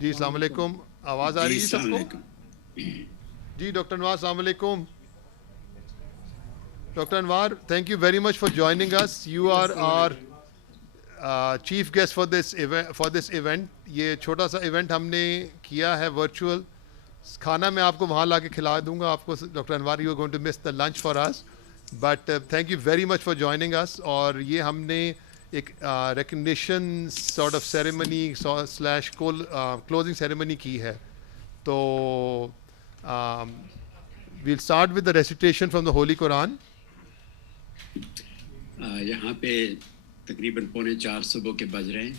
جی السلام علیکم. آواز آ رہی ہے سب کو؟ جی ڈاکٹر انوار السلام علیکم. Doctor Anwar, thank you very much for joining us. You are our chief guest for this event. یہ چھوٹا سا ایونٹ ہم نے کیا ہے ورچوئل. کھانا میں آپ کو وہاں لا کے کھلا دوں گا آپ کو doctor Anwar. You are going to miss the lunch for us, but thank you very much for joining us. اور یہ ہم نے ایک recognition sort of ceremony slash closing ceremony کی ہے. تو we'll start with the recitation from the Holy Quran. یہاں پہ تقریباً 3:45 صبح کے بج رہے ہیں.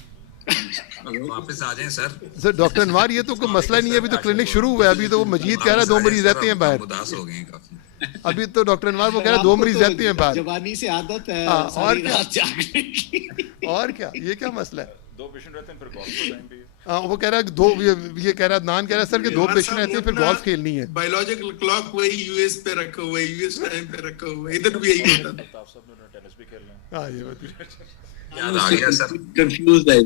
واپس آ جائیں سر. سر ڈاکٹر انوار یہ تو کوئی مسئلہ نہیں ہے, ابھی تو کلینک شروع ہوا ہے. ابھی تو وہ مجید کہہ رہا ہے 2 مریض رہتے ہیں باہر. اداس ہو گئے ہیں کافی. ابھی تو ڈاکٹر انوار وہ کہہ رہا ہے 2 مریض رہتے ہیں باہر. جوانی سے عادت ہے اور ساری رات جاگنے کی. اور کیا, یہ کیا مسئلہ ہے؟ 2 پیشنٹ رہتے ہیں پھر گولف کا ٹائم بھی. وہ کہہ رہا ہے یہ کہہ رہا ہے عدنان کہہ رہا ہے سر کہ 2 پیشنٹ رہتے ہیں پھر گولف کھیلنی ہے. بایولوجیکل کلاک وہی یو ایس پہ رکھا ہوا ہے, یو ایس ٹائم پہ رکھا ہوا ہے, ادھر بھی یہی ہوتا ہے. آپ سب نے ٹینس بھی کھیل لیں. ہاں یہ بات یاد آ گیا سر. کنفیوز ہے.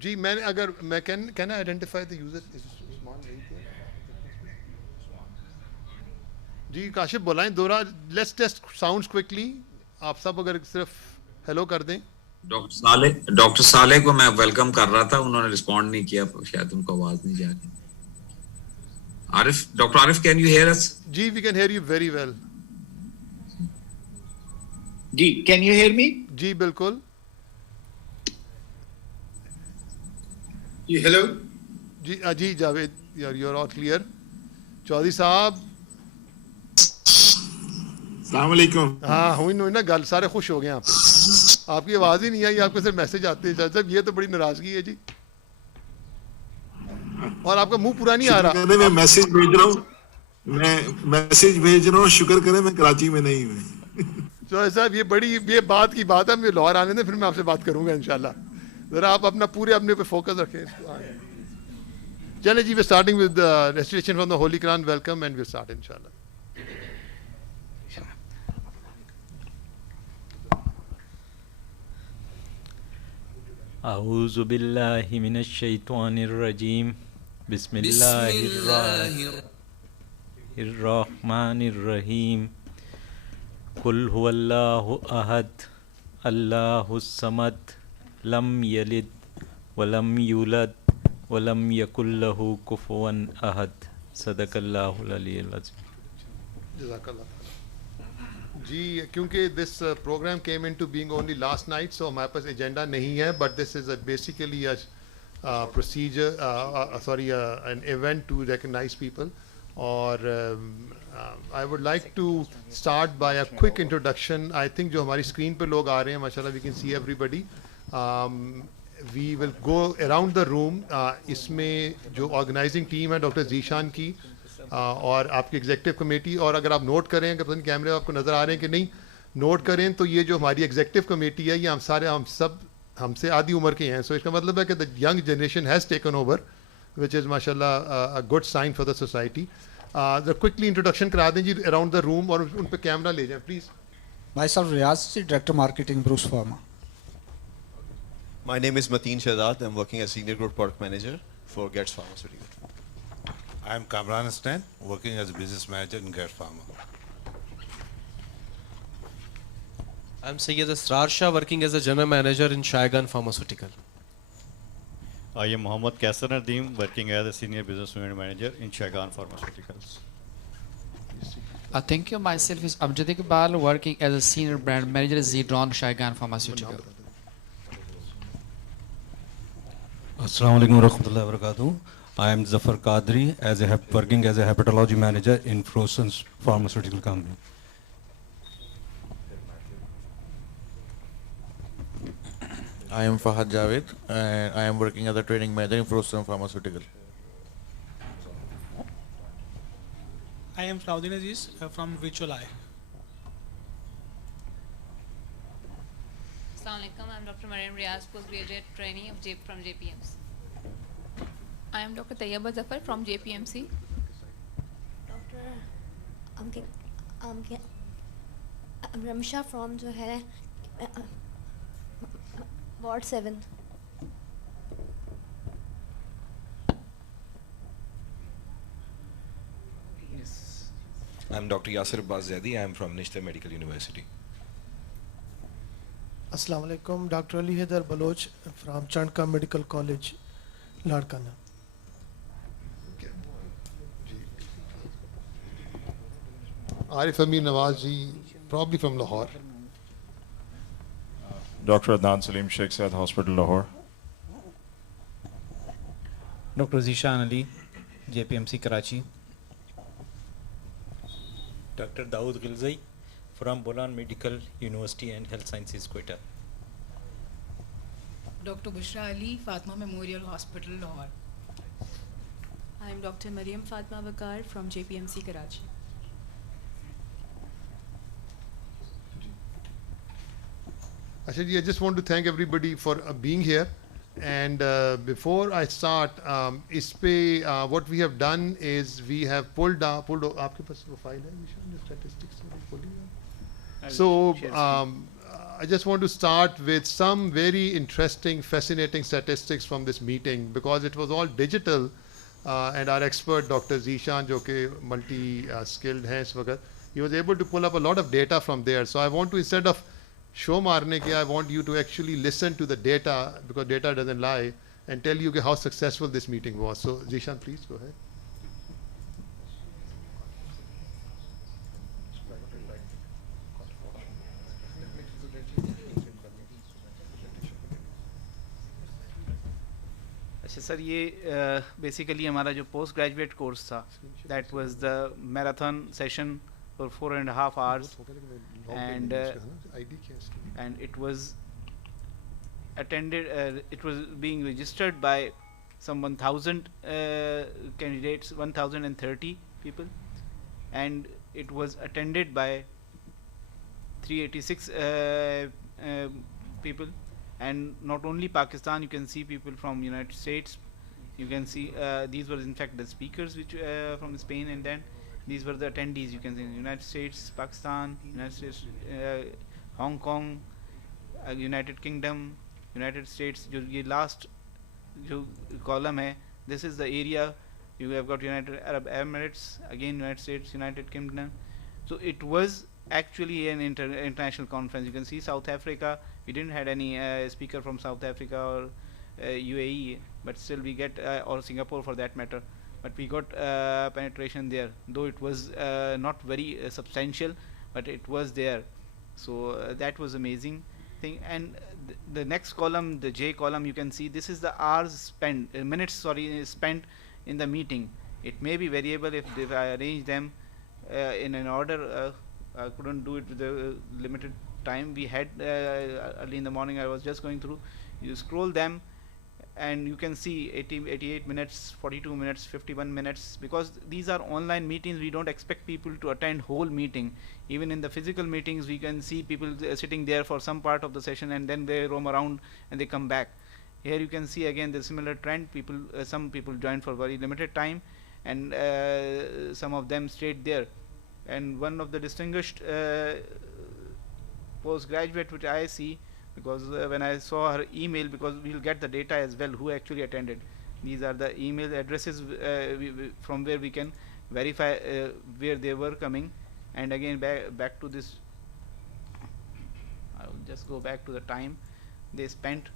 جی میں نے اگر میں کین آئیڈینٹیفائی دی یوزر. جی کاشف بلائیں دورہ. Let's test sounds quickly. آپ سب اگر صرف ہیلو کر دیں. ڈاکٹر صالح کو میں ویلکم کر رہا تھا, انہوں نے رسپونڈ نہیں کیا, شاید ان کو آواز نہیں جا رہی. Arif, doctor Arif, can you hear us? جی we can hear you very well. جی کین یو ہیئر می؟ جی بالکل. ہیلو جی جی Javed you are all clear. Chaudhry صاحب السلام علیکم. ہاں ہوئی نا گل, سارے خوش ہو گئے آپ. آپ کی آواز ہی نہیں آئی, آپ کو صرف میسج آتے ہیں. صاحب یہ تو بڑی ناراضگی ہے جی, اور آپ کا منہ پورا نہیں آ رہا. میں میسج بھیج رہا ہوں, شکر کریں میں کراچی میں نہیں ہوں. تو صاحب یہ بات کی بات ہے. میں لاہور آنے دیں, پھر میں آپ سے بات کروں گا انشاءاللہ. ذرا آپ اپنا اپنے پہ فوکس رکھیں. چلیں جی, we starting with recitation from the holy Quran. Welcome and we start انشاءاللہ. اعوذ باللہ من الشیطان الرجیم. بسم اللہ الرحمن الرحیم. قل هو اللہ احد اللہ الصمد لم یلد ولم یولد ولم یکن لہ کفوا احد. صدق اللہ العلی العظیم. جزاک اللہ. جی کیونکہ this programme came in to being only last night, so ہمارے پاس ایجنڈا نہیں ہے, but this is basically procedure sorry an event to recognise people. اور I would like to start by a quick introduction. I think جو ہماری screen پہ لوگ آ رہے ہیں ماشاء اللہ we can see everybody. We will go around the room. اس میں جو آرگنائزنگ ٹیم ہے ڈاکٹر ذیشان کی اور آپ کی ایگزیکٹو کمیٹی, اور اگر آپ نوٹ کریں, اگر پتہ کیمرے آپ کو نظر آ رہے ہیں کہ نہیں نوٹ کریں, تو یہ جو ہماری ایگزیکٹو کمیٹی ہے یہ ہم سب ہم سے آدھی عمر کے ہیں. سو اس کا مطلب ہے کہ the young generation has taken over, which is ماشاء اللہ good sign for the society. Quickly introduction کرا دیں جی اراؤنڈ دا روم, اور ان پہ کیمرہ لے جائیں please. Myself Riaz, director marketing Bruce Pharma. My name is Mateen Shahzad. I'm working as Senior Group Product Manager for Getz Pharmaceutical. I'm Kamran Stan, working as a Business Manager in Getz Pharma. I'm Syed Asrar Shah, working as a General Manager in Shaigan Pharmaceutical. I am Mohammad Kaisar Nadeem, working as a Senior Business Unit Manager in Shaigan Pharmaceuticals. Thank you. Myself is Amjad Iqbal, working as a Senior Brand Manager at Zedron Shaigan Pharmaceutical. Assalamu alaikum warahmatullahi wabarakatuh. I am Zafar Qadri, working as a hepatology manager in Frozen's pharmaceutical company. I am Fahad Javed and I am working as a training manager in Frozen Pharmaceutical. I am Saudin Aziz from Virtual Eye. Assalamu alaikum. I am Dr. Mariam Riaz, postgraduate trainee from JPMC. I am Dr. Tayyaba Zafar from JPMC. Dr. Ramsha from जो है Ward 7. I'm Dr. Yasir Abbas Zaidi. I'm from Nishta Medical University. Assalamu alaikum. Dr. Ali Haidar Baloch from Chandka Medical College, Ladkana. Arif Amin Nawaz ji, probably from Lahore. Dr. Adnan Salim Sheikh Syed Hospital, Lahore. Dr. Zishan Ali, JPMC Karachi. Dr. Dawood Gilzai from Bolan Medical University and Health Sciences, Quetta. Dr. Bushra Ali, Fatma Memorial Hospital, Lahore. I am Dr. Mariam Fatma Bakar from JPMC Karachi. Ashad, I just want to thank everybody for being here. And before I start, what we have done is we have pulled out, aapke paas wo file hai, the statistics So I just want to start with some very interesting, fascinating statistics from this meeting, because it was all digital, and our expert, Dr. Zishan, jo ke multi-skilled hai is waqt, he was able to pull up a lot of data from there. So I want to, instead of show marne ke, I want you to actually listen to the data, because data doesn't lie, and tell you how successful this meeting was. So Zishan, please go ahead. اچھا سر، یہ basically ہمارا جو post graduate course تھا، that was the marathon session for 4.5 hours, and it was attended, it was being registered by some 1,000 candidates, 1,030 people, and it was attended by 386 people. And not only Pakistan, you can see people from United States, you can see these were in fact the speakers which from Spain, and then these were the attendees. You can see United States, Pakistan, United States, Hong Kong, United Kingdom, United States. Jo ye last jo column hai, this is the area. You have got United Arab Emirates, again United States, United Kingdom. So it was actually an international conference. You can see South Africa. We didn't had any speaker from South Africa or UAE, but still we get, or Singapore for that matter. But we got penetration there, though it was not very substantial, but it was there. So that was amazing thing. And the next column, the J column, you can see this is the hours spent, minutes spent in the meeting. It may be variable if I arrange them in an order. I couldn't do it with the limited time we had early in the morning. I was just going through. You scroll them, and you can see 88 minutes, 42 minutes, 51 minutes, because these are online meetings. We don't expect people to attend whole meeting. Even in the physical meetings, we can see people sitting there for some part of the session, and then they roam around and they come back. Here you can see again the similar trend. People, some people joined for very limited time, and some of them stayed there. And one of the distinguished postgraduate which I see, because when I saw her email, because we'll get the data as well who actually attended. These are the email addresses from where we can verify where they were coming. And again back to this, I will just go back to the time they spent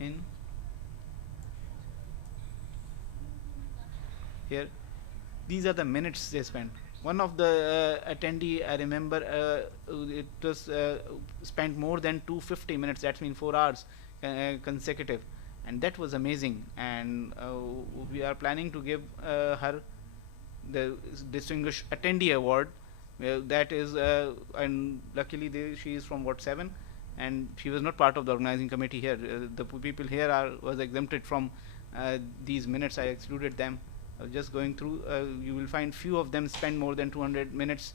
in here. These are the minutes they spent. One of the attendee, I remember, it was spent more than 250 minutes. That means 4 hours consecutive, and that was amazing. And we are planning to give her the Distinguished Attendee Award. That is, and luckily she is from Ward 7, and she was not part of the organizing committee here. The people here was exempted from these minutes. I excluded them. Just going through, you will find few of them spend more than 200 minutes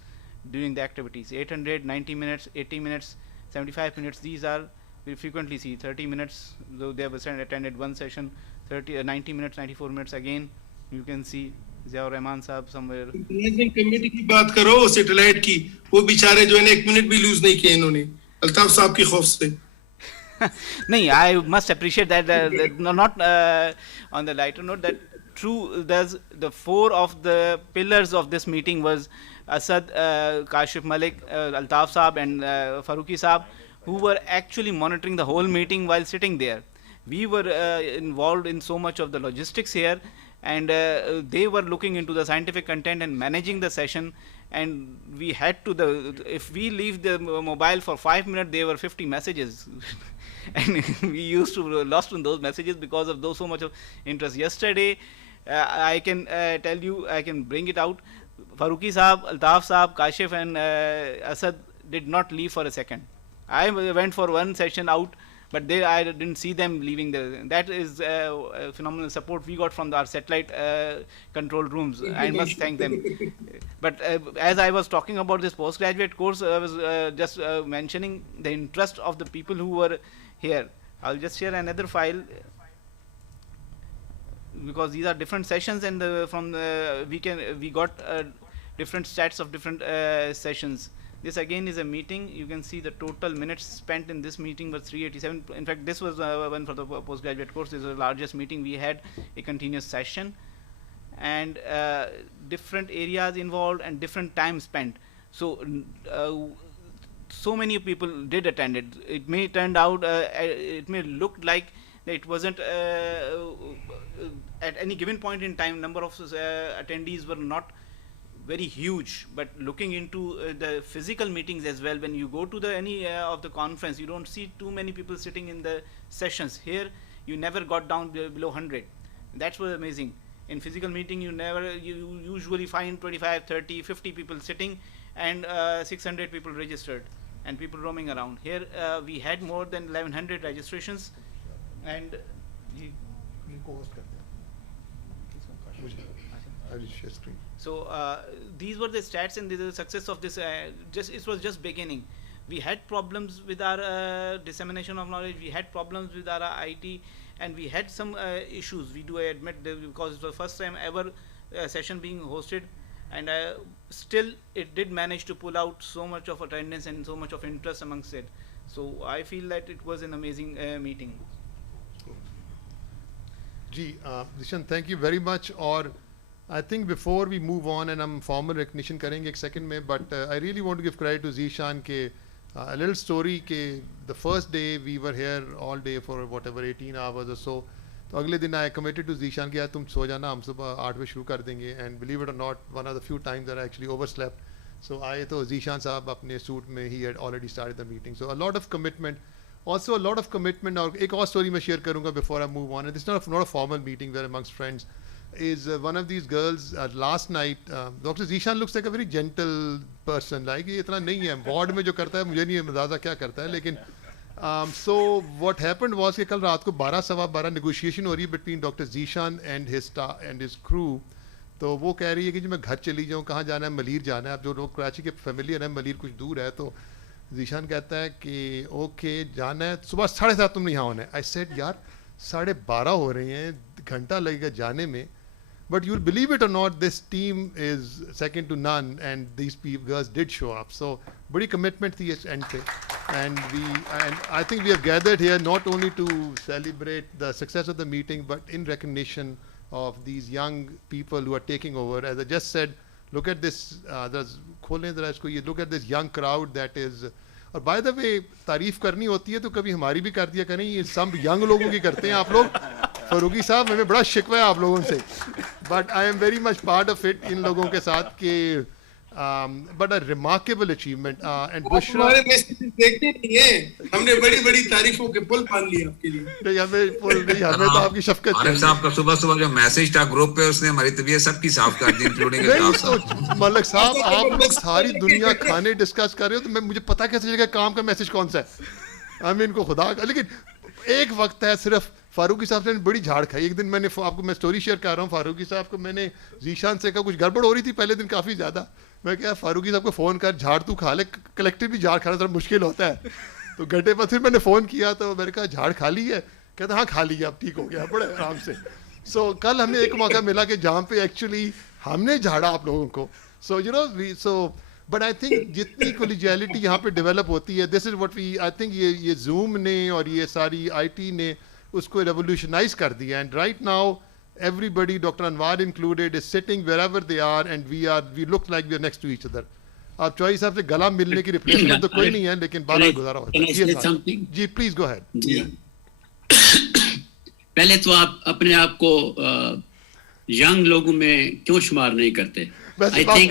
doing the activities. 800, 90 minutes, 80 minutes, 75 minutes. These are, we frequently see 30 minutes, though they have attended one session, 90 minutes, 94 minutes again. You can see Ziaur Rahman Sahab somewhere. Organizing committee की बात करो, satellite की, वो बिचारे जो है ना 1 minute भी lose नहीं किए इन्होंने, अल्ताफ साहब की खौफ से. नहीं, I must appreciate that, not on the lighter note, that true, the 4 of the pillars of this meeting was Asad, Kashif Malik, Altaf Saab and Faruqi Saab, who were actually monitoring the whole meeting while sitting there. We were involved in so much of the logistics here, and they were looking into the scientific content and managing the session. And we had to, if we leave the mobile for 5 minutes, there were 50 messages. And we used to lost in those messages because of so much of interest. Yesterday, I can tell you, I can bring it out. Faruqi Saab, Altaf Saab, Kashif and Asad did not leave for a second. I went for one session out, but I didn't see them leaving that is phenomenal support we got from our satellite control rooms. I must thank them. But as I was talking about this postgraduate course, I was just mentioning the interest of the people who were here. I'll just share another file, because these are different sessions, and we got different stats of different sessions. This again is a meeting. You can see the total minutes spent in this meeting was 387. In fact, this was one for the postgraduate course. This is the largest meeting we had, a continuous session, and different areas involved and different time spent. So so many people did attend it. It may turned out, it may look like that it wasn't at any given point in time, number of attendees were not very huge, but looking into the physical meetings as well, when you go to any of the conference, you don't see too many people sitting in the sessions. Here you never got down below 100. That was amazing. In physical meeting you usually find 25, 30, 50 people sitting, and 600 people registered and people roaming around. Here we had more than 1100 registrations, and so these were the stats, and the success of this. It was just beginning. We had problems with our dissemination of knowledge. We had problems with our IT, and we had some issues. We do admit that, because it was the first time ever session being hosted, and still it did manage to pull out so much of attendance and so much of interest amongst it. So I feel that it was an amazing meeting. Ji, Zishan, thank you very much. Or I think before we move on, and I'm formal recognition karenge ek second mein, but I really want to give credit to Zishan ke a little story ke the first day we were here all day for whatever 18 hours or so. تو اگلے دن I committed to Zishan کہ تم سو جانا, ہم صبح 8 بجے شروع کر دیں گے. And believe it or not, one of the few times that I actually overslept. So آئے تو Zishan صاحب اپنے سوٹ میں, he had already started the meeting. So a lot of commitment. Also a lot of commitment. اور ایک اور story میں share کروں گا before I move on. And this is not a formal meeting, we're amongst friends. Is one of these girls last night, Dr. Zishan looks like a very gentle person. Like یہ اتنا نہیں ہے, ward میں جو کرتا ہے مجھے نہیں اندازہ کیا کرتا ہے, لیکن so what happened was کہ کل رات کو 12:15 نیگوشیشن ہو رہی ہے between Dr. Zishan and his crew. تو وہ کہہ رہی ہے کہ جی میں گھر چلی جاؤں, کہاں جانا ہے, ملیر جانا ہے. اب جو لوگ کراچی کے فیملیئر ہیں, ملیر کچھ دور ہے, تو ذیشان کہتا ہے کہ اوکے جانا ہے, صبح 7:30 تم نے یہاں ہونا ہے. I said یار 12:30 ہو رہے ہیں, گھنٹہ لگے گا جانے میں. But you'll believe it or not, this team is second to none, and these girls did show up. So bड़ी commitment थी इस end पे, and I think we have gathered here not only to celebrate the success of the meeting, but in recognition of these young people who are taking over. As I just said, look at this. کھولیں ذرا اس کو, یہ look at this young crowd that is. اور by the وے تعریف کرنی ہوتی ہے تو کبھی ہماری بھی کر دیا کریں, یہ سب ینگ لوگوں کی کرتے ہیں آپ لوگ. فاروقی صاحب ہمیں بڑا شکوہ ہے آپ لوگوں سے, but I am very much part of it ان لوگوں کے ساتھ کہ but a remarkable achievement. And Bushra دیکھتے نہیں ہیں, ہم نے بڑی بڑی تعریفوں کے پل باندھ لیے آپ کے لیے. نہیں ہمیں پل نہیں, ہمیں تو آپ کی شفقت. عارف صاحب کا صبح صبح جو میسج تھا گروپ پہ, اس نے ہماری طبیعت سب کی صاف کر دی, انکلوڈنگ ملک صاحب. آپ لوگ ساری دنیا کھانے ڈسکس کر رہے ہو, تو مجھے پتا کیسے چلے گا کام کا میسج کون سا ہے. ہمیں ان کو خدا کا, لیکن ایک وقت ہے صرف فاروقی صاحب نے بڑی جھاڑ کھائی. ایک دن میں نے آپ کو میں اسٹوری شیئر کر رہا ہوں, فاروقی صاحب کو میں نے ذیشان سے کہا کچھ گڑبڑ ہو رہی تھی پہلے دن کافی زیادہ, میں کہا فاروقی صاحب کو فون کر, جھاڑ تو کھا لے, کلیکٹیولی جھاڑ کھانا ذرا مشکل ہوتا ہے. تو گھنٹے بعد پھر میں نے فون کیا تو میں نے کہا جھاڑ کھا لی ہے, کہتا ہاں کھا لی, اب ٹھیک ہو گیا بڑے آرام سے. سو کل ہمیں ایک موقع ملا کہ جہاں پہ ایکچولی ہم نے جھاڑا آپ لوگوں کو. So you know so but I think جتنی کولیجیلٹی یہاں پہ ڈیولپ ہوتی ہے, this is what we I think یہ زوم نے اور یہ ساری آئی ٹی نے اس کو ریولیوشنائز کر دیا. And right now everybody, Dr. Anwar included, is sitting wherever they are, and we look like we are next to each other. آپ چوہی صاحب سے گلا ملنے کی ریپلیسمنٹ تو کوئی نہیں ہے, لیکن بارہ گزارا ہوتا ہے. جی پلیز گو ہیڈ. جی پہلے تو آپ اپنے آپ کو ینگ لوگوں میں کیوں شمار نہیں کرتے؟ I think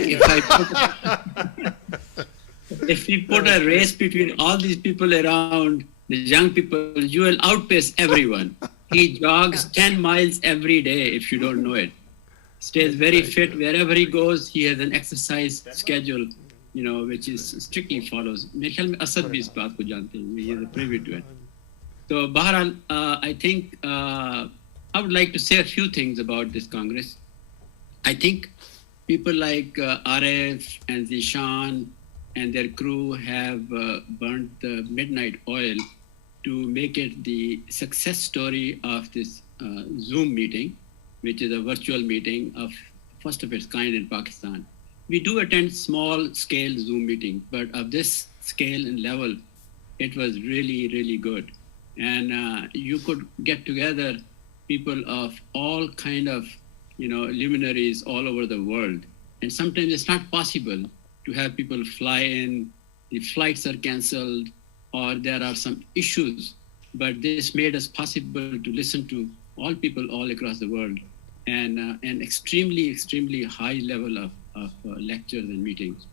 if we put a race between all these people around, the young people, you will outpace everyone. He jogs 10 miles every day, if you don't know it. Stays very fit wherever he goes. He has an exercise schedule, you know, which is strictly follows. میرے خیال میں اسد بھی اس بات کو جانتے ہیں. He is a privy to it. So بہرحال I think I would like to say a few things about this Congress. I think people like Arif and Zishan and their crew have burnt the midnight oil to make it the success story of this Zoom meeting, which is a virtual meeting of first of its kind in Pakistan. We do attend small scale Zoom meetings, but of this scale and level, it was really, really good. And you could get together people of all kind of, you know, luminaries all over the world. And sometimes it's not possible to have people fly in, the flights are cancelled, or there are some issues. But this made us possible to listen to all people all across the world, and an extremely, extremely high level of lectures and meetings.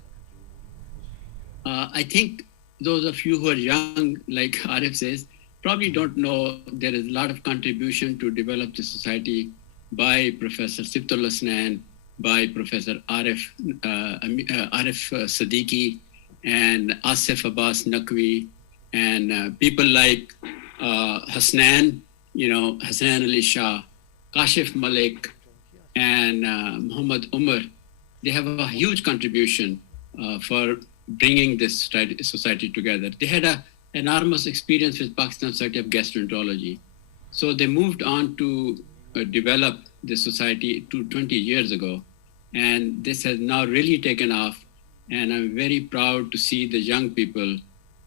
I think those of you who are young, like Arif says, probably don't know there is a lot of contribution to develop the society by Professor Sibtullah Asnan, by Professor Arif Siddiqui, and Asif Abbas Naqvi, and people like Hasnan, you know, Hasnan Ali Shah, Kashif Malik, and Muhammad Umar. They have a huge contribution for bringing this society together. They had an enormous experience with Pakistan Society of Gastroenterology. So they moved on to develop this society 20 years ago. And this has now really taken off. And I'm very proud to see the young people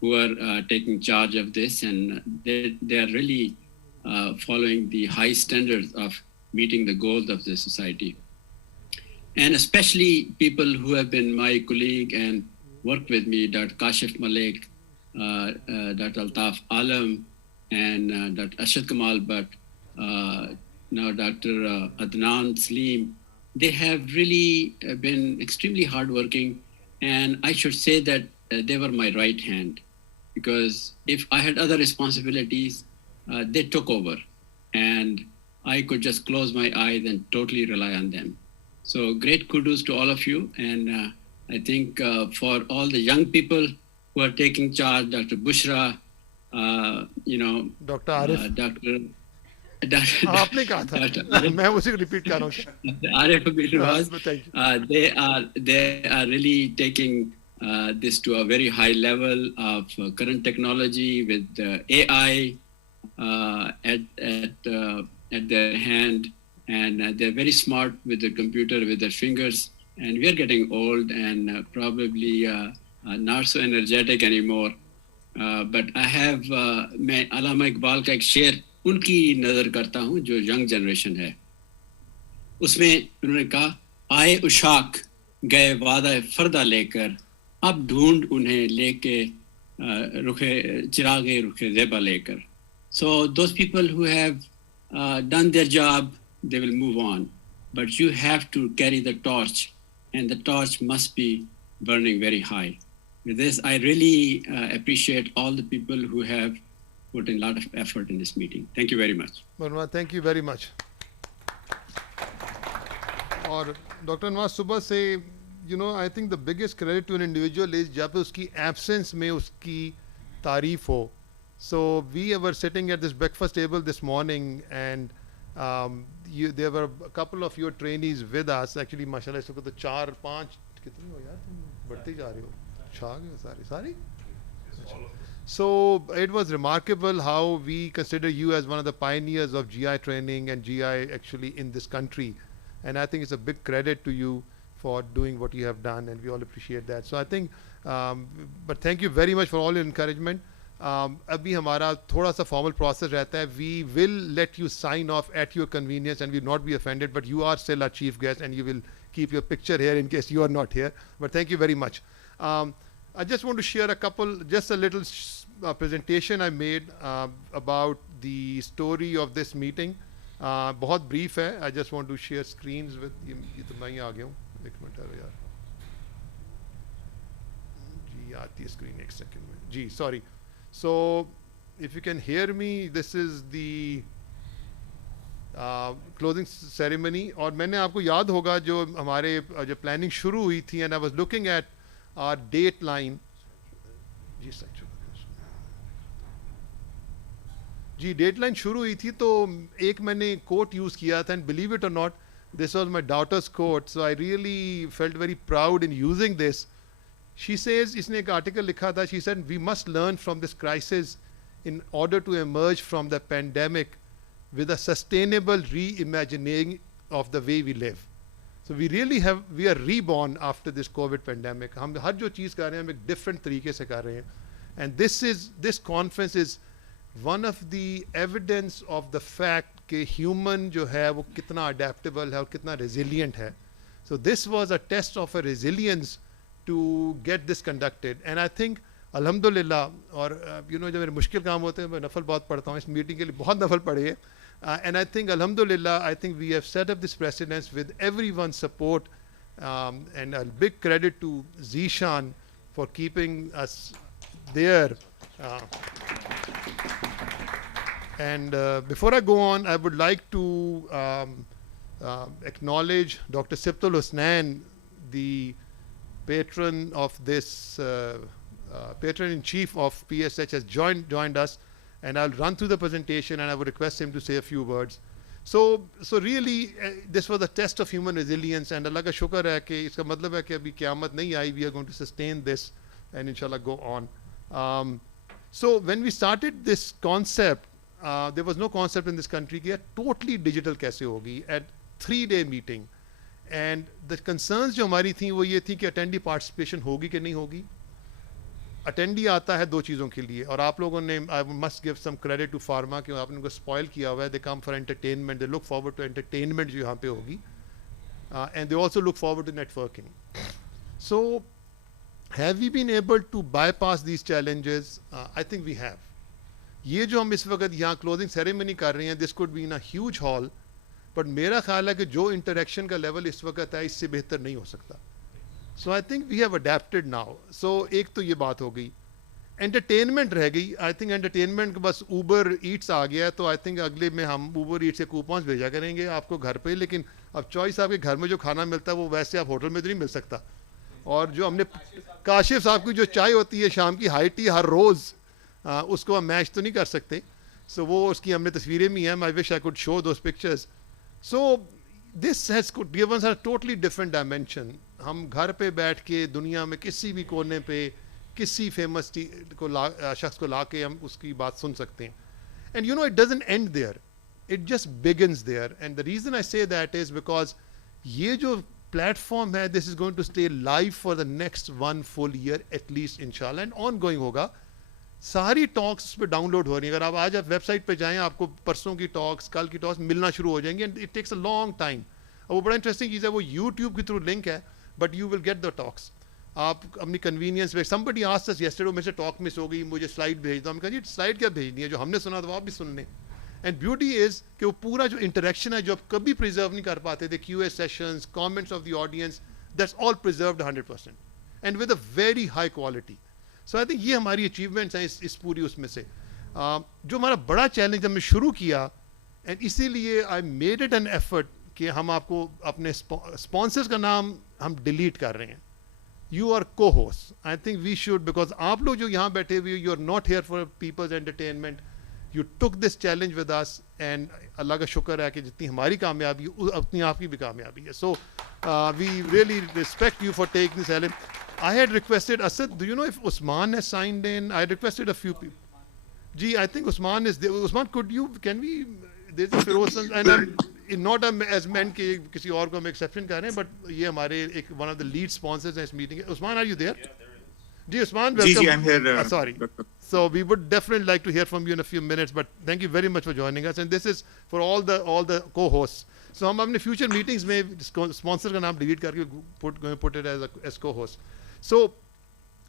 who are taking charge of this. And they are really following the high standards of meeting the goals of the society. And especially people who have been my colleague and worked with me, Dr. Kashif Malik, Dr. Altaf Alam, and Dr. Ashad Kamal Bhatt, now Dr. Adnan Salim. They have really been extremely hardworking, and I should say that they were my right hand, because if I had other responsibilities, they took over, and I could just close my eyes and totally rely on them. So great kudos to all of you, and I think for all the young people who are taking charge, Dr. Bushra, you know, Dr. Arif, آپ نے کہا تھا میں اسی کو repeat کر رہا ہوں. Arif Abirwaz, they are really taking this to a very high level of current technology with AI at their hand, and they're very smart with the computer, with their fingers. And we are getting old and probably not so energetic anymore. But I have میں علامہ اقبال کا ایک شعر ان کی نظر کرتا ہوں جو young generation ہے. اس میں انہوں نے کہا آئے اشاک گئے وعدہ فردہ لے کر اب ڈھونڈ انہیں لے کے رخے چراغ رخ زیبا لے کر. So those people who have done their job, they will move on. But you have to carry the torch, and the torch must be burning very high. With this, I really appreciate all the people who have put in a lot of effort in this meeting. Thank you very much. Marwan, thank you very much. اور doctor نواز صبح سے you know, I think the biggest credit to an individual is جب اس کی absence میں اس کی تعریف ہو. So we were sitting at this breakfast table this morning, and there were a couple of your trainees with us. Actually, mashallah, اس وقت 4-5 کتنے ہو یار تم بڑھتے جا رہے ہو چھا گئے ساری. So it was remarkable how we consider you as one of the pioneers of GI training and GI actually in this country, and I think it's a big credit to you for doing what you have done, and we all appreciate that. So I think but thank you very much for all your encouragement. ابھی ہمارا تھوڑا سا formal process رہتا ہے. We will let you sign off at your convenience and we not be offended, but you are still our chief guest and you will keep your picture here in case you are not here. But thank you very much. I just want to share just a little presentation I made about the story of this meeting. بہت brief ہے. I just want to share screens with you. یہ تو میں ہی آ گیا ہوں. ایک minute ہے یار. جی آتی ہے اسکرین ایک سیکنڈ میں. جی sorry. So if you can hear me, this is the closing ceremony. اور میں نے آپ کو یاد ہوگا جو ہمارے جو پلاننگ شروع ہوئی تھی, and I was looking at our date line. جی ڈیٹ لائن شروع ہوئی تھی تو ایک میں نے کوٹ یوز کیا تھا, and believe it or not this was my daughter's coat, so I really felt very proud in using this. She says, اس نے ایک آرٹیکل لکھا تھا, she said we must learn from this crisis in order to emerge from the pandemic with a sustainable reimagining of the way we live. So we are reborn after this COVID pandemic. ہم ہر جو چیز کر رہے ہیں ہم ایک different طریقے سے کر رہے ہیں. And this conference is one of the evidence of the fact کہ human جو ہے وہ کتنا adaptable ہے اور کتنا resilient ہے. So this was a test of a resilience to get this conducted. And I think الحمدللہ, اور جو میرے مشکل کام ہوتے ہیں میں نفل بہت پڑھتا ہوں, اس میٹنگ کے لیے بہت نفل پڑھے ہیں. And I think alhamdulillah, I think we have set up this precedence with everyone's support, and a big credit to Zishan for keeping us there. And before I go on, I would like to acknowledge Dr. Sibtul Husnain, the patron of this, patron-in-chief of PSH, has joined us. And I'll run through the presentation and I would request him to say a few words. So really this was a test of human resilience, and Allah ka shukr hai کہ اس کا مطلب ہے کہ ابھی قیامت نہیں آئی. We are going to sustain this and inshallah go on. So when we started this concept, there was no concept in this country کہ totally digital کیسے ہوگی at 3-day meeting. And the concerns جو ہماری تھیں وہ یہ تھی کہ attendee participation ہوگی کہ نہیں ہوگی. اٹینڈی آتا ہے دو چیزوں کے لیے, اور آپ لوگوں نے I must give some credit to pharma کہ آپ نے ان کو اسپوائل کیا ہوا ہے. They come for entertainment, they look forward to entertainment جو یہاں پہ ہوگی, and they also look forward to networking. So have we been able to bypass these challenges? I think we have. یہ جو ہم اس وقت یہاں کلوزنگ سیریمنی کر رہے ہیں, this could be in a huge hall, but میرا خیال ہے کہ جو انٹریکشن کا لیول اس وقت ہے اس سے بہتر نہیں ہو سکتا. So I think we have adapted now. So ایک تو یہ بات ہو گئی. انٹرٹینمنٹ رہ گئی. I think انٹرٹینمنٹ بس اوبر ایٹس آ گیا ہے, تو I think اگلے میں ہم اوبر ایٹ سے کوپنس بھیجا کریں گے آپ کو گھر پہ. لیکن اب چوائس آپ کے گھر میں جو کھانا ملتا ہے وہ ویسے آپ ہوٹل میں تو نہیں مل سکتا. اور جو ہم نے کاشف صاحب کی جو چائے ہوتی ہے شام کی ہائی ٹی ہر روز, اس کو ہم میچ تو نہیں کر سکتے. سو وہ اس کی ہم نے تصویریں بھی ہیں. I wish I could show those pictures. So this has given us a totally different dimension. ہم گھر پہ بیٹھ کے دنیا میں کسی بھی کونے پہ کسی فیمس شخص کو لا کے ہم اس کی بات سن سکتے ہیں. And it doesn't end there. It just begins there. And the reason I say that is because یہ جو platform ہے, this is going to stay live for the next 1 full year at least inshallah, and ongoing ہوگا. ساری ٹاکس اس پہ down load ہو رہی ہیں. اگر آپ آج ویب سائٹ پہ جائیں آپ کو پرسوں کی ٹاکس کل کی ٹاکس ملنا شروع ہو جائیں گے. And it takes a long time. اور وہ بڑا انٹرسٹنگ چیز ہے, وہ یوٹیوب کے تھرو لنک ہے, but you will get the talks. آپ اپنی کنوینئنس پہ. somebody asked us yesterday میں سے ٹاک مس ہو گئی, مجھے سلائڈ بھیج دو. ہم کہا جی سلائڈ کیا بھیجنی ہے, جو ہم نے سنا تو آپ بھی سن لیں. اینڈ بیوٹی از کہ وہ پورا جو انٹریکشن ہے جو آپ کبھی پریزرو نہیں کر پاتے تھے, Q A sessions, comments of the audience, that's all preserved 100% and with a very high quality. So I think یہ ہماری اچیومنٹس ہیں اس پوری اس میں سے. جو ہمارا بڑا چیلنج ہم نے شروع کیا, اینڈ اسی لیے I made it an effort کہ ہم آپ کو اپنے اسپانسرز کا نام ہم ڈیلیٹ کر رہے ہیں. You are cohost. I think we should, because آپ لوگ جو یہاں بیٹھے ہوئے, you are not here for people's entertainment. You took this challenge with us, and اللہ کا شکر ہے کہ جتنی ہماری کامیابی اتنی آپ کی بھی کامیابی ہے. So we really respect you for taking this helm. I had requested Asad, do you know if Usman has signed in? I had requested a few people. Gee, I think Usman is there. Usman, can we, there's a Feroz, and I'm not as men کہ کسی اور کو ہم exception کر رہے ہیں, but یہ ہمارے one of the lead sponsors ہیں اس meeting. Usman, are you there? Yeah, there is. Ji Usman, Ji, welcome. I'm here. Sorry. So we would definitely like to hear from you in a few minutes, but thank you very much for joining us. And this is for all the co-hosts. So हम अपने future meetings में sponsor का नाम delete करके put it as co-host. So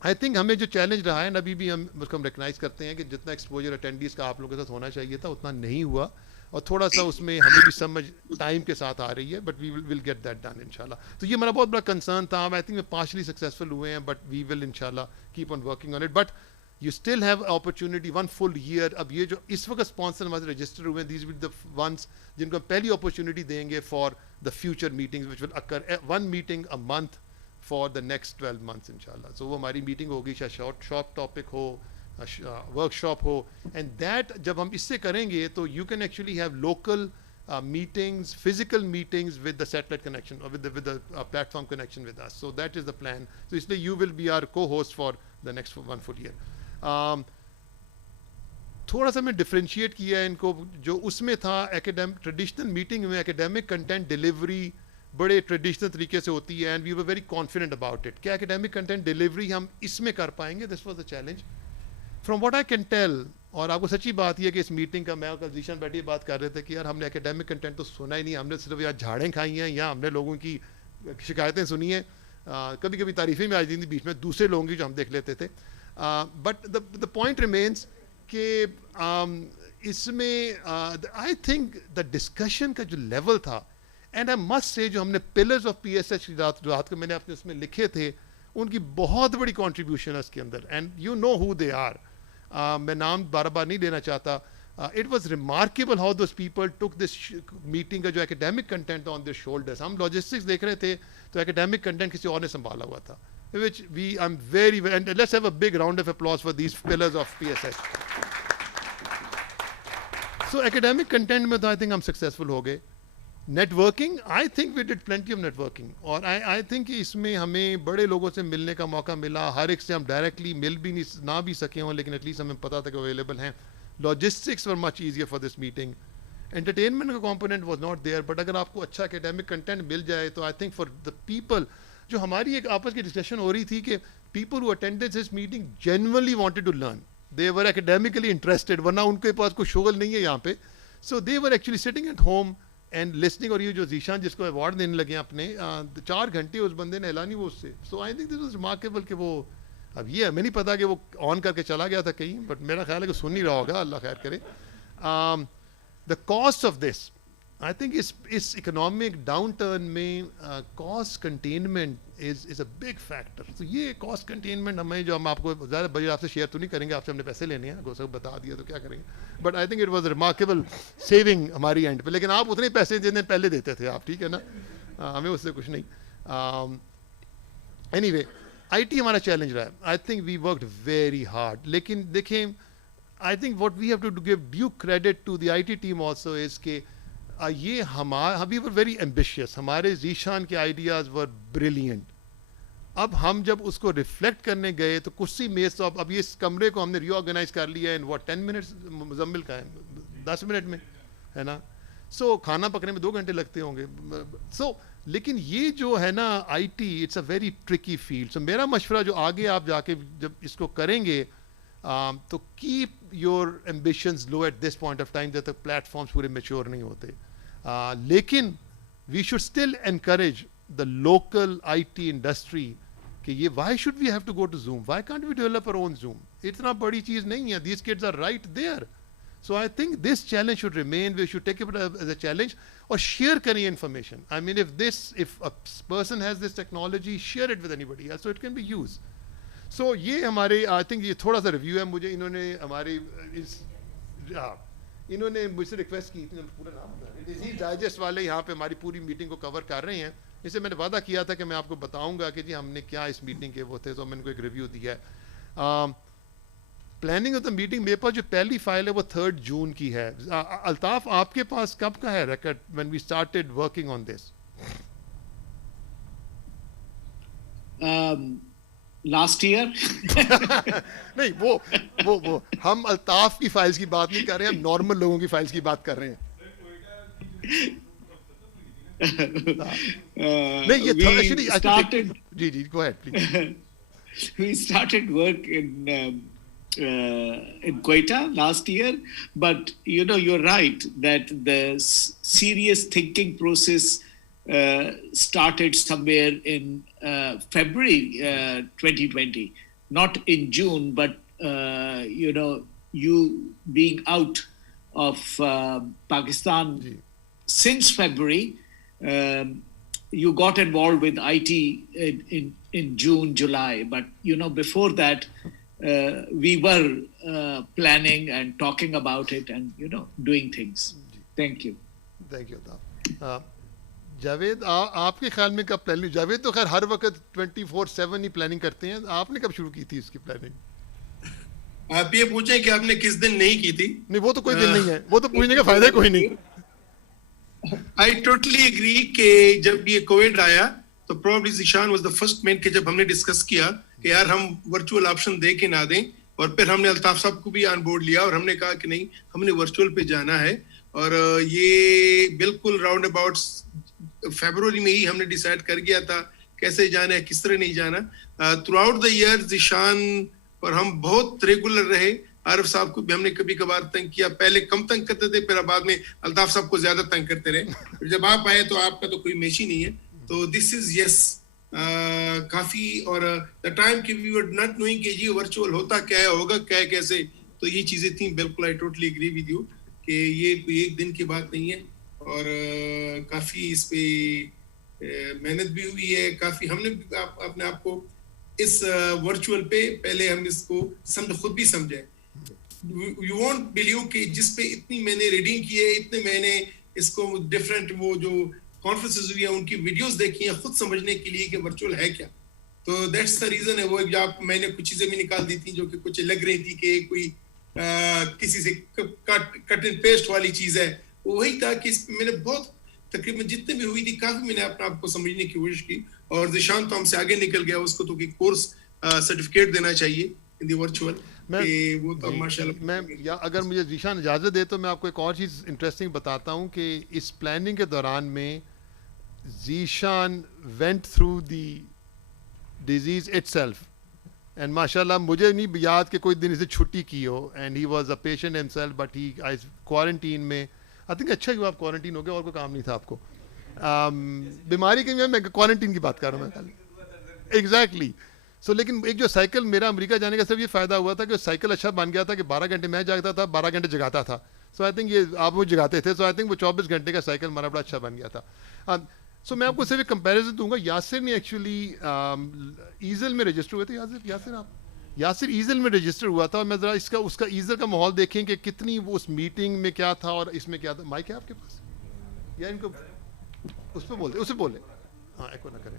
I think हमें जो challenge रहा है ना, अभी भी हम उसको recognize करते हैं कि जितना exposure attendees का आप लोगों के साथ होना चाहिए था उतना नहीं हुआ, और थोड़ा सा उसमें हमें भी समझ टाइम के साथ आ रही है, but we will get that done इंशाल्लाह. तो ये हमारा बहुत बड़ा कंसर्न था. आई थिंक पार्शली सक्सेसफुल हुए हैं, बट वी विल इंशाल्लाह keep on working on it. But you still have opportunity 1 full year. अब ये जो इस वक्त स्पॉन्सर हमारे रजिस्टर हुए हैं, दीज विल द वंस जिनको हम पहली अपॉर्चुनिटी देंगे for the future meetings which will occur 1 meeting a month for the next 12 months इंशाल्लाह. सो वो हमारी मीटिंग होगी, चाहे शॉर्ट टॉपिक हो, वर्कशॉप हो, एंड दैट जब हम इससे करेंगे तो you can actually have local meetings, physical meetings with the satellite connection or with the platform connection with us. So that is the plan. So इसलिए you will be our co-host for the next 1 full year. थोड़ा सा मैं differentiate किया है इनको. जो उसमें था एकेडमिक ट्रेडिशनल मीटिंग में एकेडमिक कंटेंट डिलीवरी बड़े ट्रेडिशनल तरीके से होती है, and we were very confident about it. क्या एकेडमिक कंटेंट डिलीवरी हम इसमें कर पाएंगे? This was the challenge from what I can tell. और आपको सच्ची बात यह कि इस मीटिंग का मैं और जीशान बैठी बात कर रहे थे कि यार हमने एकेडमिक कंटेंट तो सुना ही नहीं, हमने सिर्फ यार झाड़ें खाई हैं या हमने लोगों की शिकायतें सुनी हैं, कभी कभी तारीफ़ें में आ जाती थी बीच में दूसरे लोगों की जो हम देख लेते थे. बट द पॉइंट रिमेन्स कि इसमें आई थिंक द डिस्कशन का जो लेवल था, एंड आई मस्ट से जो हमने पिलर्स ऑफ PSH रात को मैंने अपने उसमें लिखे थे, उनकी बहुत बड़ी कॉन्ट्रीब्यूशन है उसके अंदर, and you know who they are. मैं नाम बार बार नहीं लेना चाहता. It was remarkable how those people took this meeting का जो academic content on this shoulders. हम लॉजिस्टिक्स देख रहे थे तो एकेडमिक कंटेंट किसी और ने संभाला हुआ था, which I'm very, and let's have a big round of applause for these pillars of PSH. So academic content में तो I think हम successful हो गए. Networking, I think we did plenty of networking, और I think इसमें हमें बड़े लोगों से मिलने का मौका मिला. हर एक से हम डायरेक्टली मिल भी नहीं ना भी सके हों, लेकिन एटलीस्ट हमें पता था कि अवेलेबल हैं. Logistics were much easier for this meeting. Entertainment का component was not there, but अगर आपको अच्छा academic content मिल जाए तो I think for the people, जो हमारी एक आपस की डिस्कशन हो रही थी कि people who attended this meeting genuinely wanted to learn. They were academically interested, वरना उनके पास कोई शोगल नहीं है यहाँ पे. So they were actually sitting at home and listening. और ये जो जीशान जिसको अवार्ड देने लगे अपने 4 घंटे उस बंदे ने ऐलानी वो उससे. So I think this was remarkable कि वो अब ये हमें नहीं पता कि वो ऑन करके चला गया था कहीं, बट मेरा ख्याल है कि सुन नहीं रहा होगा, अल्लाह खैर करे. The cost of this, I think इस इकोनॉमिक डाउन टर्न में cost containment is a big factor. तो ये कॉस्ट कंटेनमेंट हमें जो हम आपको ज़्यादा बजट आपसे शेयर तो नहीं करेंगे, आपसे हमने पैसे लेने हैं, अगर सब बता दिया तो क्या करेंगे. But I think it was remarkable saving हमारी एंड पे. लेकिन आप उतने पैसे जितने पहले देते थे आप, ठीक है ना, हमें उससे कुछ नहीं. एनीवे IT हमारा चैलेंज रहा है. I think we worked very hard. लेकिन देखें, I think what we have to give due credit to the IT team also is कि ये हमारा we were very ambitious. हमारे जीशान के ideas were brilliant. अब हम जब उसको रिफ्लेक्ट करने गए तो कुर्सी मेज तो अब ये इस कमरे को हमने रीऑर्गेनाइज कर लिया है. what 10 minutes मुजम्मिल का है, 10 मिनट में है ना. सो खाना पकने में 2 घंटे लगते होंगे. सो लेकिन ये जो है ना IT, it's a very tricky field. So मेरा मशवरा जो आगे आप जाके जब इसको करेंगे तो keep your ambitions low at this point of time, जब तक प्लेटफॉर्म्स पूरे मेच्योर नहीं होते. लेकिन we should still encourage the local IT industry कि ये why should we have to go to Zoom, why can't we develop our own Zoom. इतना बड़ी चीज़ नहीं है. These kids are right there. So I think this challenge should remain. We should take it as a challenge और share करें information. I mean if a person has this technology, share it with anybody else so it can be used. So ये हमारे I think ये थोड़ा सा review है. मुझे इन्होंने हमारी इन्होंने मुझसे रिक्वेस्ट की, पूरा नाम डाइजेस्ट वाले यहाँ पे हमारी पूरी मीटिंग को कवर कर रहे हैं. इससे मैंने वादा किया था कि मैं आपको बताऊंगा कि जी हमने क्या इस मीटिंग के वो थे, तो मैंने इनको एक रिव्यू दिया है. प्लानिंग ऑफ द मीटिंग, मेरे पास जो पहली फाइल है वो 3 जून की है. अल्ताफ आपके पास कब का है record when we started working on this? Last year. नहीं, वो हम अल्ताफ की फाइल्स की बात नहीं कर रहे हैं, हम नॉर्मल लोगों की फाइल्स की बात कर रहे हैं. नहीं, ये एक्चुअली जी go ahead please. We started work in Quetta last year, but you're right that the serious thinking process started somewhere in February 2020, not in June, but you being out of Pakistan since February, you got involved with IT in June, July, but before that we were planning and talking about it and doing things. Thank you. Thank you. Javed آپ کے خیال میں کب planning? Javed تو خیر ہر وقت 24/7 ہی planning کرتے ہیں، آپ نے کب شروع کی تھی اس کی پلاننگ؟ آپ یہ پوچھیں کہ آپ نے کس دن نہیں کی تھی؟ نہیں وہ تو کوئی دن نہیں ہے، وہ تو پوچھنے کا فائدہ کوئی نہیں. I totally agree کہ جب یہ کووڈ آیا تو probably Zeeshan was the first man کہ جب ہم نے ڈسکس کیا کہ یار ہم ورچوئل آپشن دے کے نہ دیں، اور پھر ہم نے الطاف صاحب کو بھی آن بورڈ لیا اور ہم نے کہا کہ نہیں ہم نے ورچوئل پہ جانا ہے، اور یہ بالکل راؤنڈ اباؤٹ فیبروری میں ہی ہم نے ڈیسائیڈ کر گیا تھا کیسے جانا ہے کس طرح نہیں جانا. Throughout the year Zeeshan اور ہم بہت ریگولر رہے. عارف صاحب کو بھی ہم نے کبھی کبھار تنگ کیا، پہلے کم تنگ کرتے تھے، پھر بعد میں الطاف صاحب کو زیادہ تنگ کرتے رہے. جب آپ آئے تو آپ کا تو کوئی میچ ہی نہیں ہے. تو دس از یس کافی، اور دا ٹائم کہ وی ور ناٹ نوئنگ کہ یہ ورچوئل ہوتا کیا ہے، ہوگا کیا ہے، کیسے، تو یہ چیزیں تھیں. بالکل I totally agree with you کہ یہ کوئی ایک دن کی بات نہیں ہے، اور کافی اس پہ محنت بھی ہوئی ہے. کافی ہم نے اپنے آپ کو اس ورچوئل پہ پہلے ہم اس کو خود بھی سمجھے. یو وونٹ بلیو کہ جس پہ اتنی میں نے ریڈنگ کی ہے، اتنے میں نے اس کو ڈفرینٹ وہ جو کانفرنسز ہوئی ہیں ان کی ویڈیوز دیکھی ہیں خود سمجھنے کے لیے کہ ورچوئل ہے کیا. تو دیٹس دا ریزن ہے. وہ میں نے کچھ چیزیں بھی نکال دی تھیں جو کہ کچھ لگ رہی تھی کہ کوئی کسی سے کٹ اینڈ پیسٹ والی چیز ہے، وہی تھا کہ اس پہ میں نے بہت تقریباً جتنے بھی ہوئی تھی کافی میں نے اپنے آپ کو سمجھنے کی کوشش کی. اور ذیشان تو ہم سے آگے نکل گیا، اس کو تو کورس سرٹیفکیٹ دینا چاہیے ان دی ورچوئل. میں اگر مجھے ذیشان اجازت دے تو میں آپ کو ایک اور چیز انٹرسٹنگ بتاتا ہوں کہ اس پلاننگ کے دوران میں Zeeshan went through the disease it self, and ماشاء اللہ مجھے نہیں یاد کہ کوئی دن اسے چھٹی کی ہو، and he was a patient himself, but he quarantine میں آئی تھنک اچھا ہوا آپ کوارنٹین ہو گیا، اور کوئی کام نہیں تھا آپ کو بیماری کے. میں کوارنٹین کی بات کر رہا ہوں ایگزیکٹلی. سو لیکن ایک جو سائیکل میرا امریکہ جانے کا صرف یہ فائدہ ہوا تھا کہ سائیکل اچھا بن گیا تھا کہ 12 گھنٹے میں جاگتا تھا، 12 گھنٹے جگاتا تھا. سو آئی تھنک یہ آپ وہ جگاتے تھے، سو آئی تھنک وہ 24 گھنٹے کا سائیکل ہمارا بڑا اچھا بن گیا تھا. سو میں آپ کو صرف ایک کمپیریزن دوں گا. یاسر نے ایکچولی ایزل میں رجسٹر ہوئے تھے. یاسر ایزل میں رجسٹر ہوا تھا، اور میں ذرا اس کا ایزل کا ماحول دیکھیں کہ کتنی وہ اس میٹنگ میں کیا تھا اور اس میں کیا تھا. مائک ہے آپ کے پاس یا ان کو اس پہ بولتے، اسے بولیں، ہاں ایکو نہ کریں.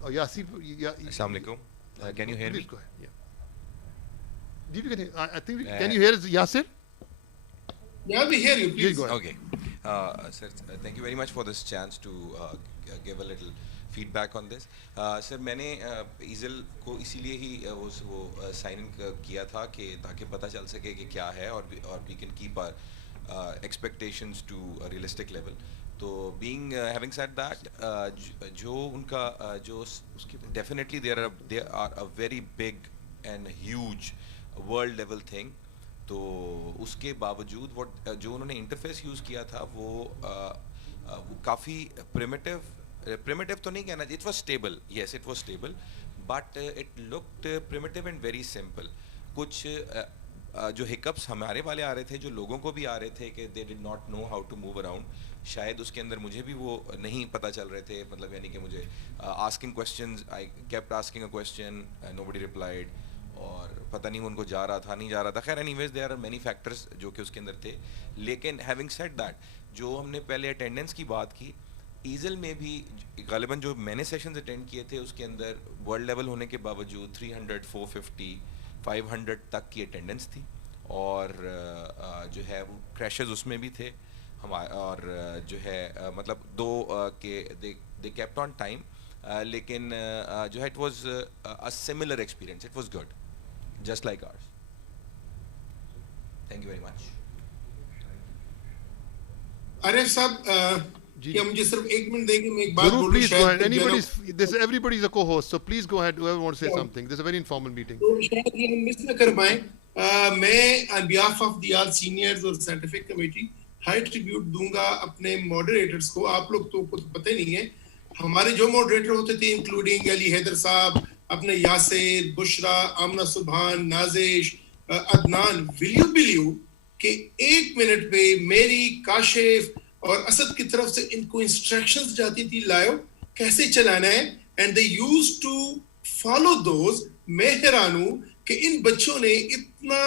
اور یاسر السلام علیکم. Can you hear me? I think can you hear Yasir? Yeah, we hear you. Please go ahead. Okay. Sir, thank you very much for this chance to give a little feedback on this. Sir, میں نے ایزل کو اسی لیے ہی وہ sign in کیا تھا کہ تاکہ پتہ چل سکے کہ کیا ہے، اور we can keep our expectations to a realistic level. تو being having said that, جو ان کا جو definitely they are a very big and huge world level thing. تو اس کے باوجود جو انہوں نے انٹرفیس یوز کیا تھا وہ کافی primitive تو نہیں کہنا، it was stable, yes it was stable, but it looked primitive and very simple. کچھ جو ہکپس ہمارے والے آ رہے تھے، جو لوگوں کو بھی آ رہے تھے کہ they did not know how to move around. شاید اس کے اندر مجھے بھی وہ نہیں پتہ چل رہے تھے، مطلب یعنی کہ مجھے asking questions, I kept asking a question, nobody replied, اور پتہ نہیں ان کو جا رہا تھا نہیں جا رہا تھا. خیر anyways there are many factors جو کہ اس کے اندر تھے. لیکن having said that, جو ہم نے پہلے اٹینڈنس کی بات کی، ایزل میں بھی غالباً جو میں نے سیشنز اٹینڈ کیے تھے اس کے اندر ورلڈ لیول ہونے کے باوجود 300 450 500 تک کی اٹینڈنس تھی، اور جو ہے وہ کریشز اس میں بھی تھے ہمارے، اور جو ہے مطلب دو کہ دے کیپٹ آن ٹائم، لیکن جو ہے it was a similar experience, it was good just like ours. Thank you very much. Arif صاحب کہ مجھے صرف 1 منٹ دیں گے, میں ایک بات Guru, بولوں. please go ahead. Everybody's a co-host, so please go ahead. Whoever wants to say something. This is a very informal meeting. تو شاید یہ ہم مس نہ کر پائیں. میں on behalf of the all seniors اور scientific committee ہائی ٹریبیوٹ دوں گا اپنے ماڈریٹرز کو. آپ لوگ تو کچھ پتہ نہیں ہے, ہمارے جو ماڈریٹر ہوتے تھے انکلوڈنگ علی حیدر صاحب, اپنے یاسر, بشرا, آمنہ سبحان, نازش, عدنان, will you believe کہ 1 منٹ پہ میری, کاشف اور اسد کی طرف سے ان کو انسٹرکشنز جاتی تھی لائیو کیسے چلانا ہے, and they used to follow those. میں حیران ہوں کہ ان بچوں نے اتنا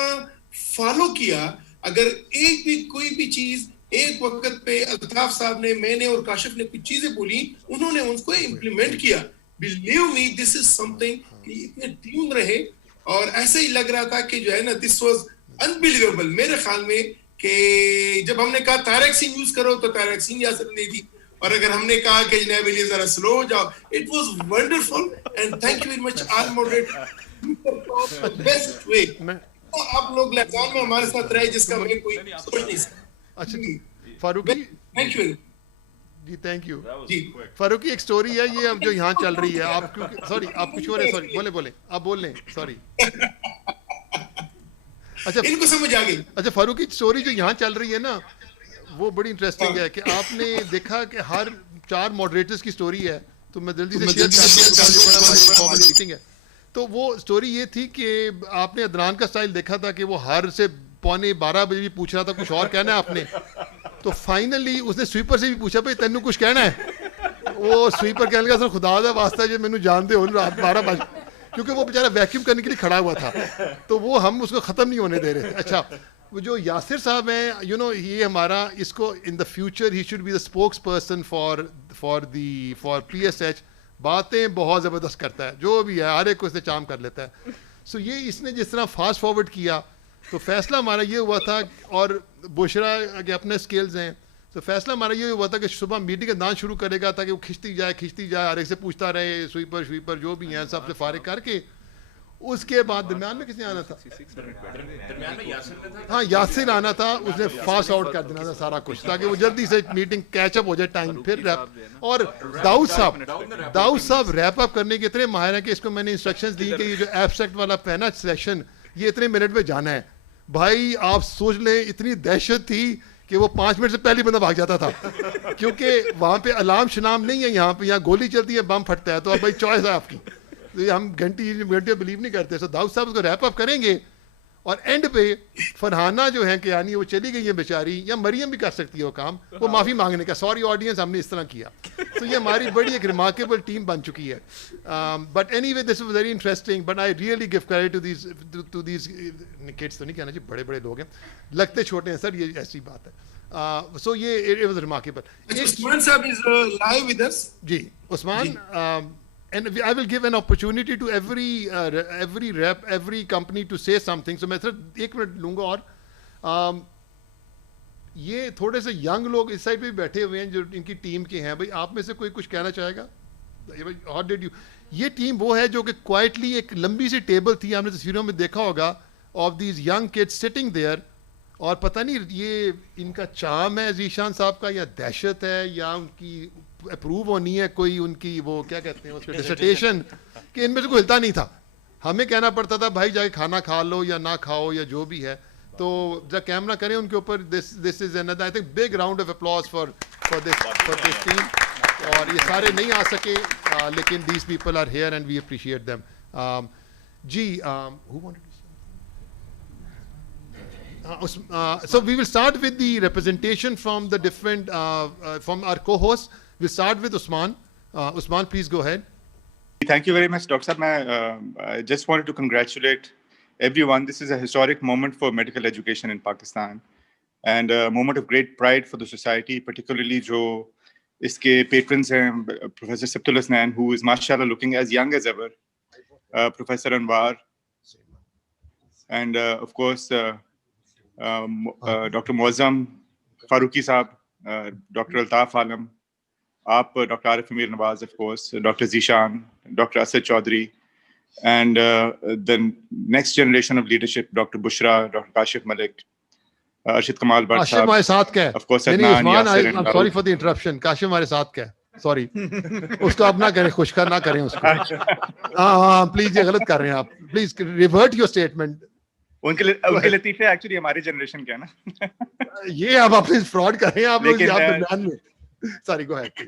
فالو کیا. اگر ایک بھی کوئی بھی چیز ایک وقت پہ الطاف صاحب نے, میں نے اور کاشف نے کچھ چیزیں بولی, انہوں نے ان کو امپلیمنٹ کیا. بلیو می دس از سم تھنگ کہ اتنے ٹیم رہے, اور ایسا ہی لگ رہا تھا کہ جو ہے نا دس واز انبلیویبل. میرے خیال میں کہ جب ہم نے کہا تائریکسین یوز کرو تو تائریکسین یاسر نے دی, اور اگر ہم نے کہا کہ جناب علی ذرا سلو ہو جاؤ, it was wonderful and thank you very much all moderator best way. آپ لوگ لہجان میں ہمارے ساتھ رہے جس کا میں کوئی سوچ نہیں سکتا. اچھا فاروقی, تھینک یو جی, تھینک یو جی. فاروقی ایک سٹوری ہے یہ جو یہاں چل رہی ہے, آپ سوری آپ کچھ اور ہے, سوری بولیں آپ بول لیں, سوری. اچھا ان کو سمجھ آ گئی. اچھا فاروقی سٹوری جو یہاں چل رہی ہے نا وہ بڑی انٹرسٹنگ ہے کہ آپ نے دیکھا کہ ہر 4 ماڈریٹرز کی سٹوری ہے, تو میں جلدی سے شیئر میٹنگ ہے. تو وہ سٹوری یہ تھی کہ آپ نے عدنان کا سٹائل دیکھا تھا کہ وہ ہر سے 11:45 بجے بھی پوچھ رہا تھا کچھ اور کہنا ہے آپ نے, تو فائنلی اس نے سویپر سے بھی پوچھا بھائی تینوں کچھ کہنا ہے. وہ سویپر کہنے لگا سر خدا دا واسطہ جو مینوں جان دے ہو رات 12 بجے, کیونکہ وہ بیچارہ ویکیوم کرنے کے لیے کھڑا ہوا تھا, تو وہ ہم اس کو ختم نہیں ہونے دے رہے تھے. اچھا وہ جو یاسر صاحب ہیں, یو نو یہ ہمارا اس کو in the future he should be the spokesperson for P S H. باتیں بہت زبردست کرتا ہے, جو بھی ہے ہر ایک کو اس نے چام کر لیتا ہے. سو یہ اس نے جس طرح فاسٹ فارورڈ کیا تو فیصلہ ہمارا یہ ہوا تھا, اور بشرا کے اپنے اسکلز ہیں, تو فیصلہ ہمارا یہ ہوا تھا کہ صبح میٹنگ کا دان شروع کرے گا تاکہ وہ کھنچتی جائے, ہر ایک سے پوچھتا رہے, سویپر جو بھی ہیں سب سے فارغ کر کے. اس کے بعد درمیان میں کس نے آنا تھا, ہاں یاسر آنا تھا, اس نے فاسٹ آؤٹ کر دینا تھا سارا کچھ تاکہ وہ جلدی سے میٹنگ کیچ اپ ہو جائے ٹائم. پھر اور داؤد صاحب ریپ اپ کرنے کے اتنے ماہر ہیں کہ اس کو میں نے انسٹرکشنز دی کہ یہ جو ایبسٹریکٹ والا پہنا سیشن یہ اتنے منٹ میں جانا ہے. بھائی آپ سوچ لیں اتنی دہشت تھی کہ وہ 5 منٹ سے پہلے بندہ بھاگ جاتا تھا, کیونکہ وہاں پہ الارم شنام نہیں ہے, یہاں گولی چلتی ہے, بم پھٹتا ہے, تو اب بھائی چوائس ہے آپ کی. ہم گھنٹے بلیو نہیں کرتے. سو داؤد صاحب اس کو ریپ اپ کریں گے, اور اینڈ پہ فرحانہ جو ہیں کہ یعنی وہ چلی گئی ہے بیچاری, یا مریم بھی کر سکتی ہے وہ کام, وہ معافی مانگنے کا, سوری آڈینس ہم نے اس طرح کیا. تو یہ ہماری بڑی ایک ریمارکیبل ٹیم بن چکی ہے. But anyway this was very interesting, but I really give credit to these kids, تو نہیں کہنا چاہیے, بڑے بڑے لوگ ہیں, لگتے چھوٹے ہیں سر, یہ ایسی بات ہے. سو یہ اٹ واز ریمارکیبل. عثمان صاحب is live with us. G Usman, and I will give an opportunity to every rep, every company to say something. So میں صرف 1 منٹ لوں گا. اور یہ تھوڑے سے ینگ لوگ اس سائڈ پہ بھی بیٹھے ہوئے ہیں جو ان کی ٹیم کے ہیں. بھائی آپ میں سے کوئی کچھ کہنا چاہے گا؟ How did you, یہ ٹیم وہ ہے جو کہ کوائٹلی ایک لمبی سی ٹیبل تھی, آپ نے تصویروں میں دیکھا ہوگا, of these young kids sitting there, اور پتہ نہیں یہ ان کا چام ہے ذیشان صاحب کا, یا دہشت ہے, یا ان کی اپروو ہونی ہے کوئی ان کی وہ کیا کہتے ہیں اس کو ڈسرٹیشن, کہ ان میں سے کوئی ہلتا نہیں تھا. ہمیں کہنا پڑتا تھا بھائی جا کے کھانا کھا لو یا نہ کھاؤ یا جو بھی ہے. تو جب کیمرہ کریں ان کے اوپر, دس از another I think big round of applause for this team. اور یہ سارے نہیں آ سکے, لیکن these people are here and we appreciate them. G who wanted to say? So we will start with the representation from the different from our co-hosts. We'll start with Usman. Usman, please go ahead. Thank you very much, Dr. Sahab. I just wanted to congratulate everyone. This is a historic moment for medical education in Pakistan, and a moment of great pride for the society, particularly jo iske patrons hain, Professor Sibtul Hasnain, who is mashallah looking as young as ever, Professor Anwar, and of course Dr. Muazzam Farooqi Sahab, Dr. Altaf Alam, آپ doctor Arif Ameer Nawaz, of course, Dr. Zishan, Dr. Asad Chaudhry, and the next generation of leadership, Dr. Bushra, Dr. Kashif Malik, Arshid Kamal Bhatt Kashif ہمارے ساتھ کیا ہے؟ of course نہیں Adnan, Usman Yasir and I'm sorry for the interruption. Kashif ہمارے ساتھ کیا ہے؟ Sorry اس کو آپ نہ کریں، خوشخر نہ کریں اس کو. ہاں پلیز یہ غلط کر رہے ہیں آپ. Please revert your statement. ان کے لطیفے ایکچولی ہماری جنریشن کے ہیں نا. یہ آپ اپنے فراڈ کر رہے ہیں آپ لوگ درمیان میں. Sorry go ahead.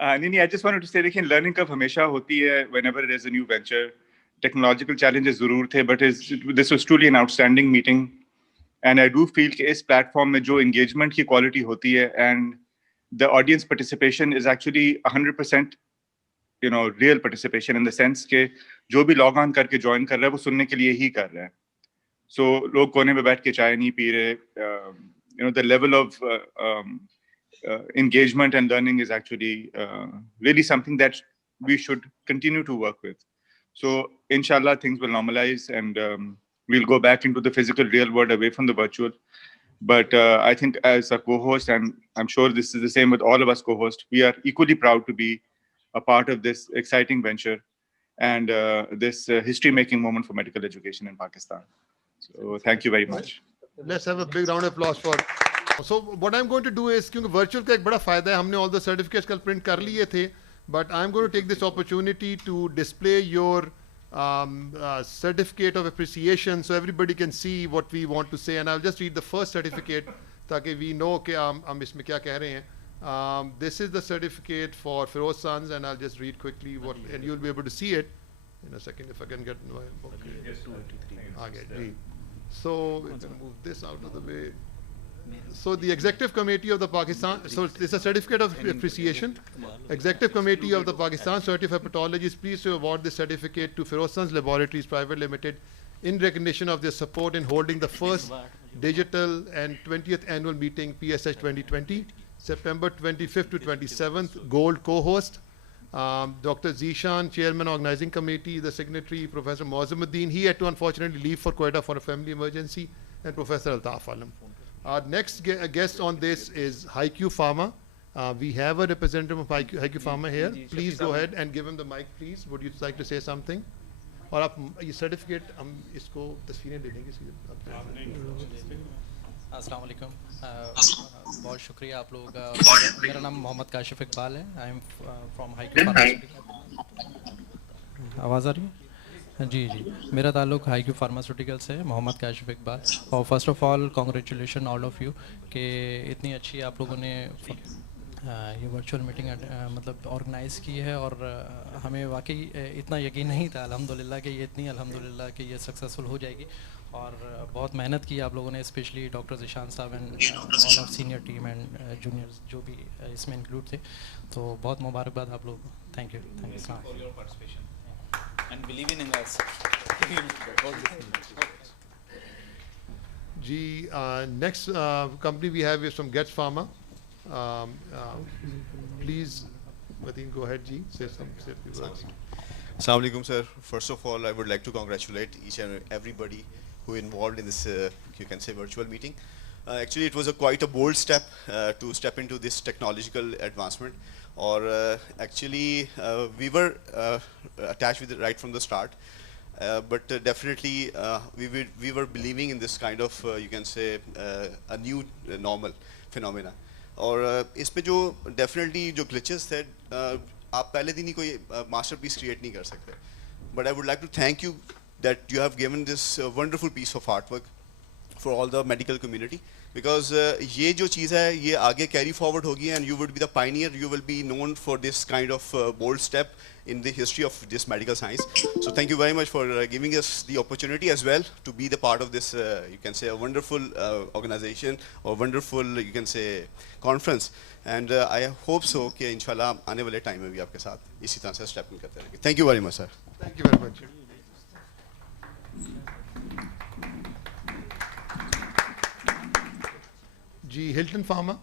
نہیں I just wanted to say دیکھیں لرننگ کرو ہمیشہ ہوتی ہے whenever there is a new venture. Technological challenges ضرور تھے but this was truly an outstanding meeting and I do feel کہ اس پلیٹ فارم میں جو انگیجمنٹ کی کوالٹی ہوتی ہے and the audience participation is actually 100% real participation in the sense کہ جو بھی لاگ آن کر کے جوائن کر رہا ہے وہ سننے کے لیے ہی کر رہا ہے. سو لوگ کونے میں بیٹھ کے چائے نہیں پی رہے. The level of engagement and learning is actually really something that we should continue to work with. So inshallah things will normalize and we'll go back into the physical real world away from the virtual. But I think as a co-host, and I'm sure this is the same with all of us co-hosts, we are equally proud to be a part of this exciting venture and this history-making moment for medical education in Pakistan. So thank you very much. Let's have a big round of applause for. So what I'm going to do is کیونکہ virtual کا ایک بڑا فائدہ ہے، ہم نے all the certificates کل print کر لیے تھے but I'm going to take this opportunity to display your certificate of appreciation so everybody can see what we want to say and I'll just read the first certificate تاکہ we know کہ ہم اس میں کیا کہہ رہے ہیں. This is the certificate for Feroz Sons and I'll just read quickly what and you'll be able to see it in a second if I can get my okay. So move this out of the way. So the Executive Committee of the Pakistan, so it's a certificate of appreciation. Executive Committee of the Pakistan Certified Pathology is pleased to award this certificate to Feroz Sons Laboratories Private Limited in recognition of their support in holding the first digital and 20th annual meeting PSH 2020, September 25th to 27th, Gold co-host. Dr. Zishan, Chairman Organizing Committee, the Secretary, Professor Moazzamuddin, he had to unfortunately leave for Quetta for a family emergency, and Professor Altaf Alam. Our next guest on this is HiQ Pharma. We have a representative of HiQ Pharma here. Please go ahead and give him the mic, please. Would you like to say something? اور آپ یہ certificate ہم اس کو تصویریں لے لیں گے. السلام علیکم، بہت شکریہ آپ لوگوں کا. میرا نام محمد کاشف اقبال ہے. آئی ایم فرام ہائی کیو. آواز آ رہی ہے؟ جی جی، میرا تعلق ہائی کیو فارماسیوٹیکل سے ہے. محمد کاشف اقبال. اور first of all congratulation all of you کہ اتنی اچھی آپ لوگوں نے یہ ورچوئل میٹنگ مطلب آرگنائز کی ہے اور ہمیں واقعی اتنا یقین نہیں تھا الحمدللہ کہ یہ اتنی الحمدللہ کہ یہ سکسیزفل ہو جائے گی. اور بہت محنت کی آپ لوگوں نے، اسپیشلی ڈاکٹر ذیشان صاحب and all of senior team and juniors جو بھی اس میں انکلوڈ تھے. تو بہت مبارکباد آپ لوگوں کو. Thank you. And believing in us. جی next company we have is from Getz Pharma. Please Mateen, go ahead ji, say some few words. Assalamu alaikum sir. First of all I would like to congratulate each and everybody who involved in this you can say virtual meeting. Actually it was quite a bold step to step into this technological advancement. Or actually we were attached with it right from the start, but definitely we were believing in this kind of you can say a new normal phenomena. اور اس پہ جو definitely جو گلچز تھے آپ پہلے دن ہی کوئی master پیس create نہیں کر سکتے. But I would like to thank you that you have given this wonderful piece of art work for all the medical community, because یہ جو چیز ہے یہ آگے کیری فارورڈ ہوگی and you will be the pioneer, you will be known for this kind of bold step in the history of this medical science. So thank you very much for giving us the opportunity as well to be the part of this you can say a wonderful organization or wonderful you can say conference, and I hope so کہ انشاءاللہ آنے والے time میں بھی آپ کے ساتھ اسی طرح سے اسٹیپ ان کرتے رہیں گے. Thank you very much sir. Thank you very much. جی Hilton Pharma,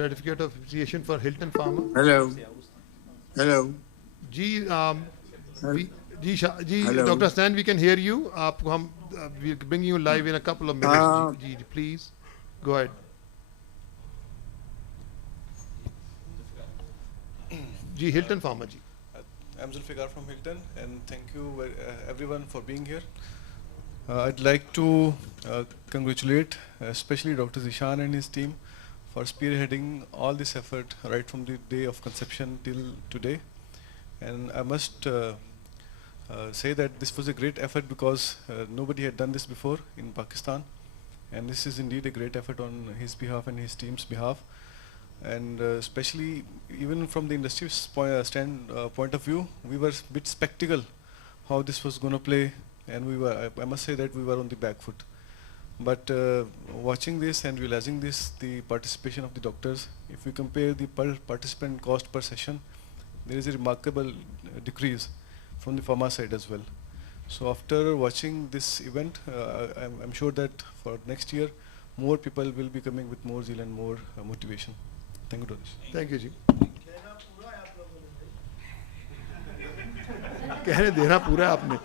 certificate of appreciation for Hilton Pharma. Hello. جی doctor Hasnain we can hear you. آپ کو ہم bring you live in couple of minutes. جی please go ahead. جی Hilton Pharma ji. I'm Zulfikar from Hilton and thank you everyone for being here. I'd like to congratulate especially Dr. Zishan and his team for spearheading all this effort right from the day of conception till today. And I must say that this was a great effort because nobody had done this before in Pakistan. And this is indeed a great effort on his behalf and his team's behalf. And especially even from the industry's point of view, we were a bit skeptical how this was going to play, and we were, I must say that we were on the back foot. But watching this and realizing this, the participation of the doctors, if we compare the per participant cost per session, there is a remarkable decrease from the pharma side as well. So after watching this event, I'm sure that for next year, more people will be coming with more zeal and more motivation. Thank you, Dr. Thank you, Ji. कहने देना पूरा आपने.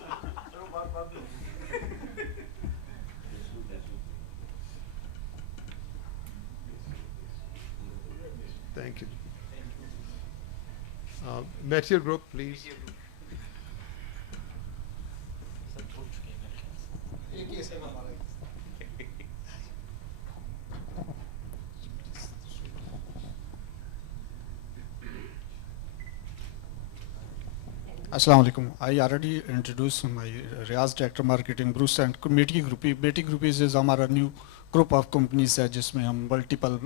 Thank you. Material group, please. Assalamu alaikum. I already introduced my Riaz Director Marketing, Bruce, and Committee Group. Committee Group is our new group of companies है जिसमें हम multiple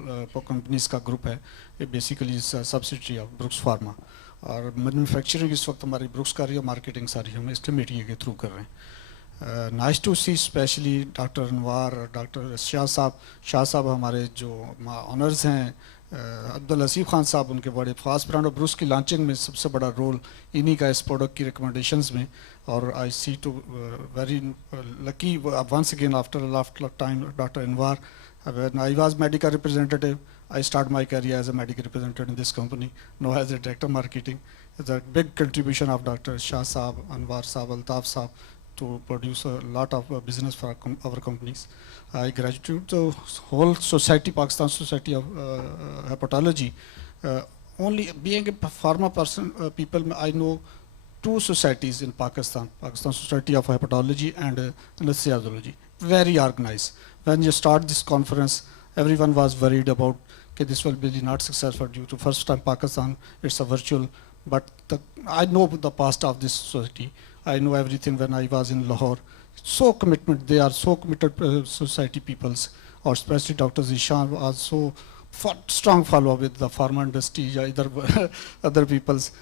companies का group है. ये basically is a subsidiary of Brooks Pharma. और manufacturing इस वक्त हमारी Brooks का रही है, marketing सारी हम इस committee के through कर रहे हैं. Nice to see especially Dr. Anwar, Dr. Shah साहब हमारे जो honors हैं, अब्दुल हसीब खान साहब उनके बड़े फास्ट ब्रांड और ब्रूस की लॉन्चिंग में सबसे बड़ा रोल इन्हीं का इस प्रोडक्ट की रिकमेंडेशंस में. और I see to very lucky once again after a lot time doctor Anwar. When I was medical representative, I start my career as a medical representative in this company, now as a director marketing. It's a big contribution of doctor Shah साहब, अनवार साहब, अल्ताफ साहब to produce a lot of business for our companies. I gratitude the whole society, Pakistan Society of Hepatology. Only being a pharma person, people, I know two societies in Pakistan, Pakistan Society of Hepatology and Anesthesiology, very organized. When you start this conference, everyone was worried about okay, this will be not successful due to first time Pakistan, it's a virtual, but I know the past of this society. I know everything when I was in Lahore. So commitment, they are so committed society peoples, or especially Dr. Zishan was so strong follow with the pharma industry, either other peoples.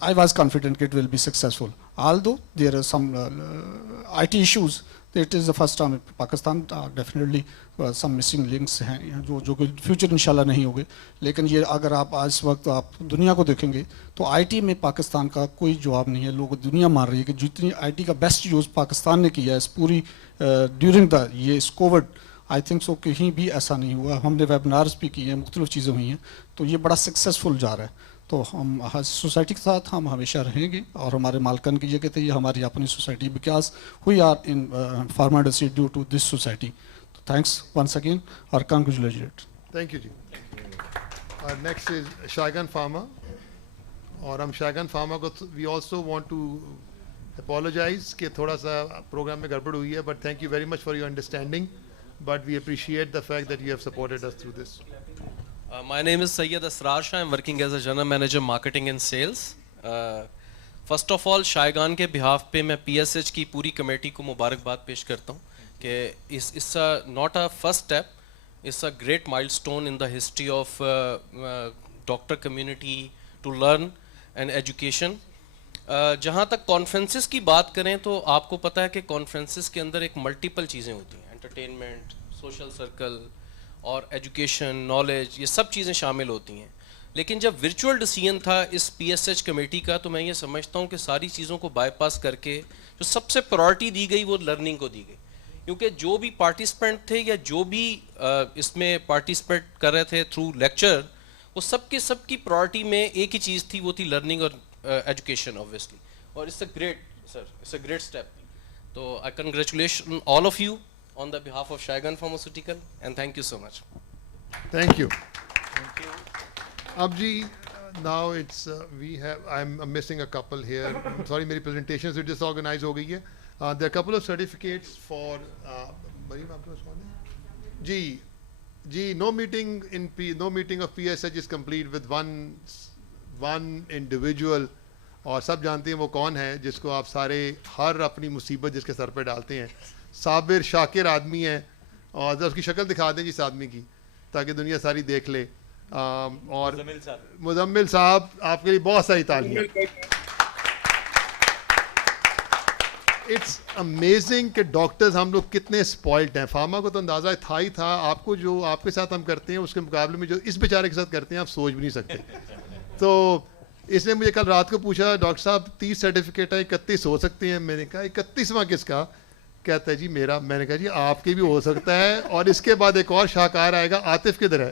I was confident it will be successful. Although there are some IT issues, it is the first time in Pakistan, definitely some missing links हैं जो future इंशाल्लाह नहीं होंगे. लेकिन ये अगर आप आज वक्त आप दुनिया को देखेंगे तो आईटी में पाकिस्तान का कोई जवाब नहीं है. लोग दुनिया मान रही है कि जितनी आईटी का बेस्ट यूज़ पाकिस्तान ने किया है इस पूरी ड्यूरिंग द ये इस कोविड, आई थिंक सो कहीं भी ऐसा नहीं हुआ. हमने वेबिनार्स भी किए हैं, मुख्तलिफ चीज़ें हुई हैं, तो ये बड़ा सक्सेसफुल जा रहा है. तो हम सोसाइटी के साथ हम हमेशा रहेंगे और हमारे मालकन की ये कहते हैं ये हमारी अपनी society, because we are in pharma industry due to this society. तो थैंक्स वंस अगेन और कंग्रेचुलेट. थैंक यू जी. Next is Shaigan pharma. और हम शायगन फार्मा को we also want to apologise कि थोड़ा सा प्रोग्राम में गड़बड़ हुई है, but thank you very much for your understanding, but we appreciate the fact that you have supported us through this. My name is Sayyid Asrar Shah. I'm working as a General Manager Marketing and Sales. First of all, शायगान के behalf पे मैं PSH की पूरी committee को मुबारकबाद पेश करता हूँ कि it's not a first step, it's a great milestone in the history of doctor community to learn and education. जहाँ तक कॉन्फ्रेंसेस की बात करें तो आपको पता है कि कॉन्फ्रेंसेस के अंदर एक मल्टीपल चीज़ें होती हैं, एंटरटेनमेंट, सोशल सर्कल और एजुकेशन, नॉलेज, ये सब चीज़ें शामिल होती हैं. लेकिन जब वर्चुअल डिसीजन था इस पीएसएच कमेटी का, तो मैं ये समझता हूँ कि सारी चीज़ों को बाईपास करके जो सबसे प्रायोरिटी दी गई वो लर्निंग को दी गई, क्योंकि जो भी पार्टिसिपेंट थे या जो भी इसमें पार्टिसिपेट कर रहे थे थ्रू लेक्चर, वो सबकी प्रायोरिटी में एक ही चीज़ थी, वो थी लर्निंग और एजुकेशन ऑब्वियसली. और it's a great sir, it's a great step. तो I congratulation all of you on the behalf of Shaigan Pharmaceutical, and thank you so much. Thank you. Abji, now it's I'm missing a couple here. I'm sorry, मेरी presentation से disorganized हो गई है. there are a couple of certificates for Mariam, آپ کے پاس کون ہے؟ جی no meeting of PSH is complete with one individual. اور سب جانتے ہیں وہ کون ہے جس کو آپ سارے ہر اپنی مصیبت جس کے سر پہ ڈالتے ہیں. صابر شاکر آدمی ہے, اور ذرا اس کی شکل دکھا دیں جس آدمی کی تاکہ دنیا ساری دیکھ لے. اور مزمل صاحب آپ کے لیے بہت ساری تعلیمیں. اٹس امیزنگ کہ ڈاکٹرز ہم لوگ کتنے اسپوائلڈ ہیں. فارما کو تو اندازہ تھا ہی تھا, آپ کو جو آپ کے ساتھ ہم کرتے ہیں اس کے مقابلے میں جو اس بیچارے کے ساتھ کرتے ہیں آپ سوچ بھی نہیں سکتے. تو اس نے مجھے کل رات کو پوچھا ڈاکٹر صاحب 30 سرٹیفکیٹ ہیں 31 ہو سکتے ہیں. میں نے کہا 31واں کس کا؟ کہتا ہے جی میرا. میں نے کہا جی آپ کے بھی ہو سکتا ہے. اور اس کے بعد ایک اور شاہکار آئے گا. عاطف کدھر ہے؟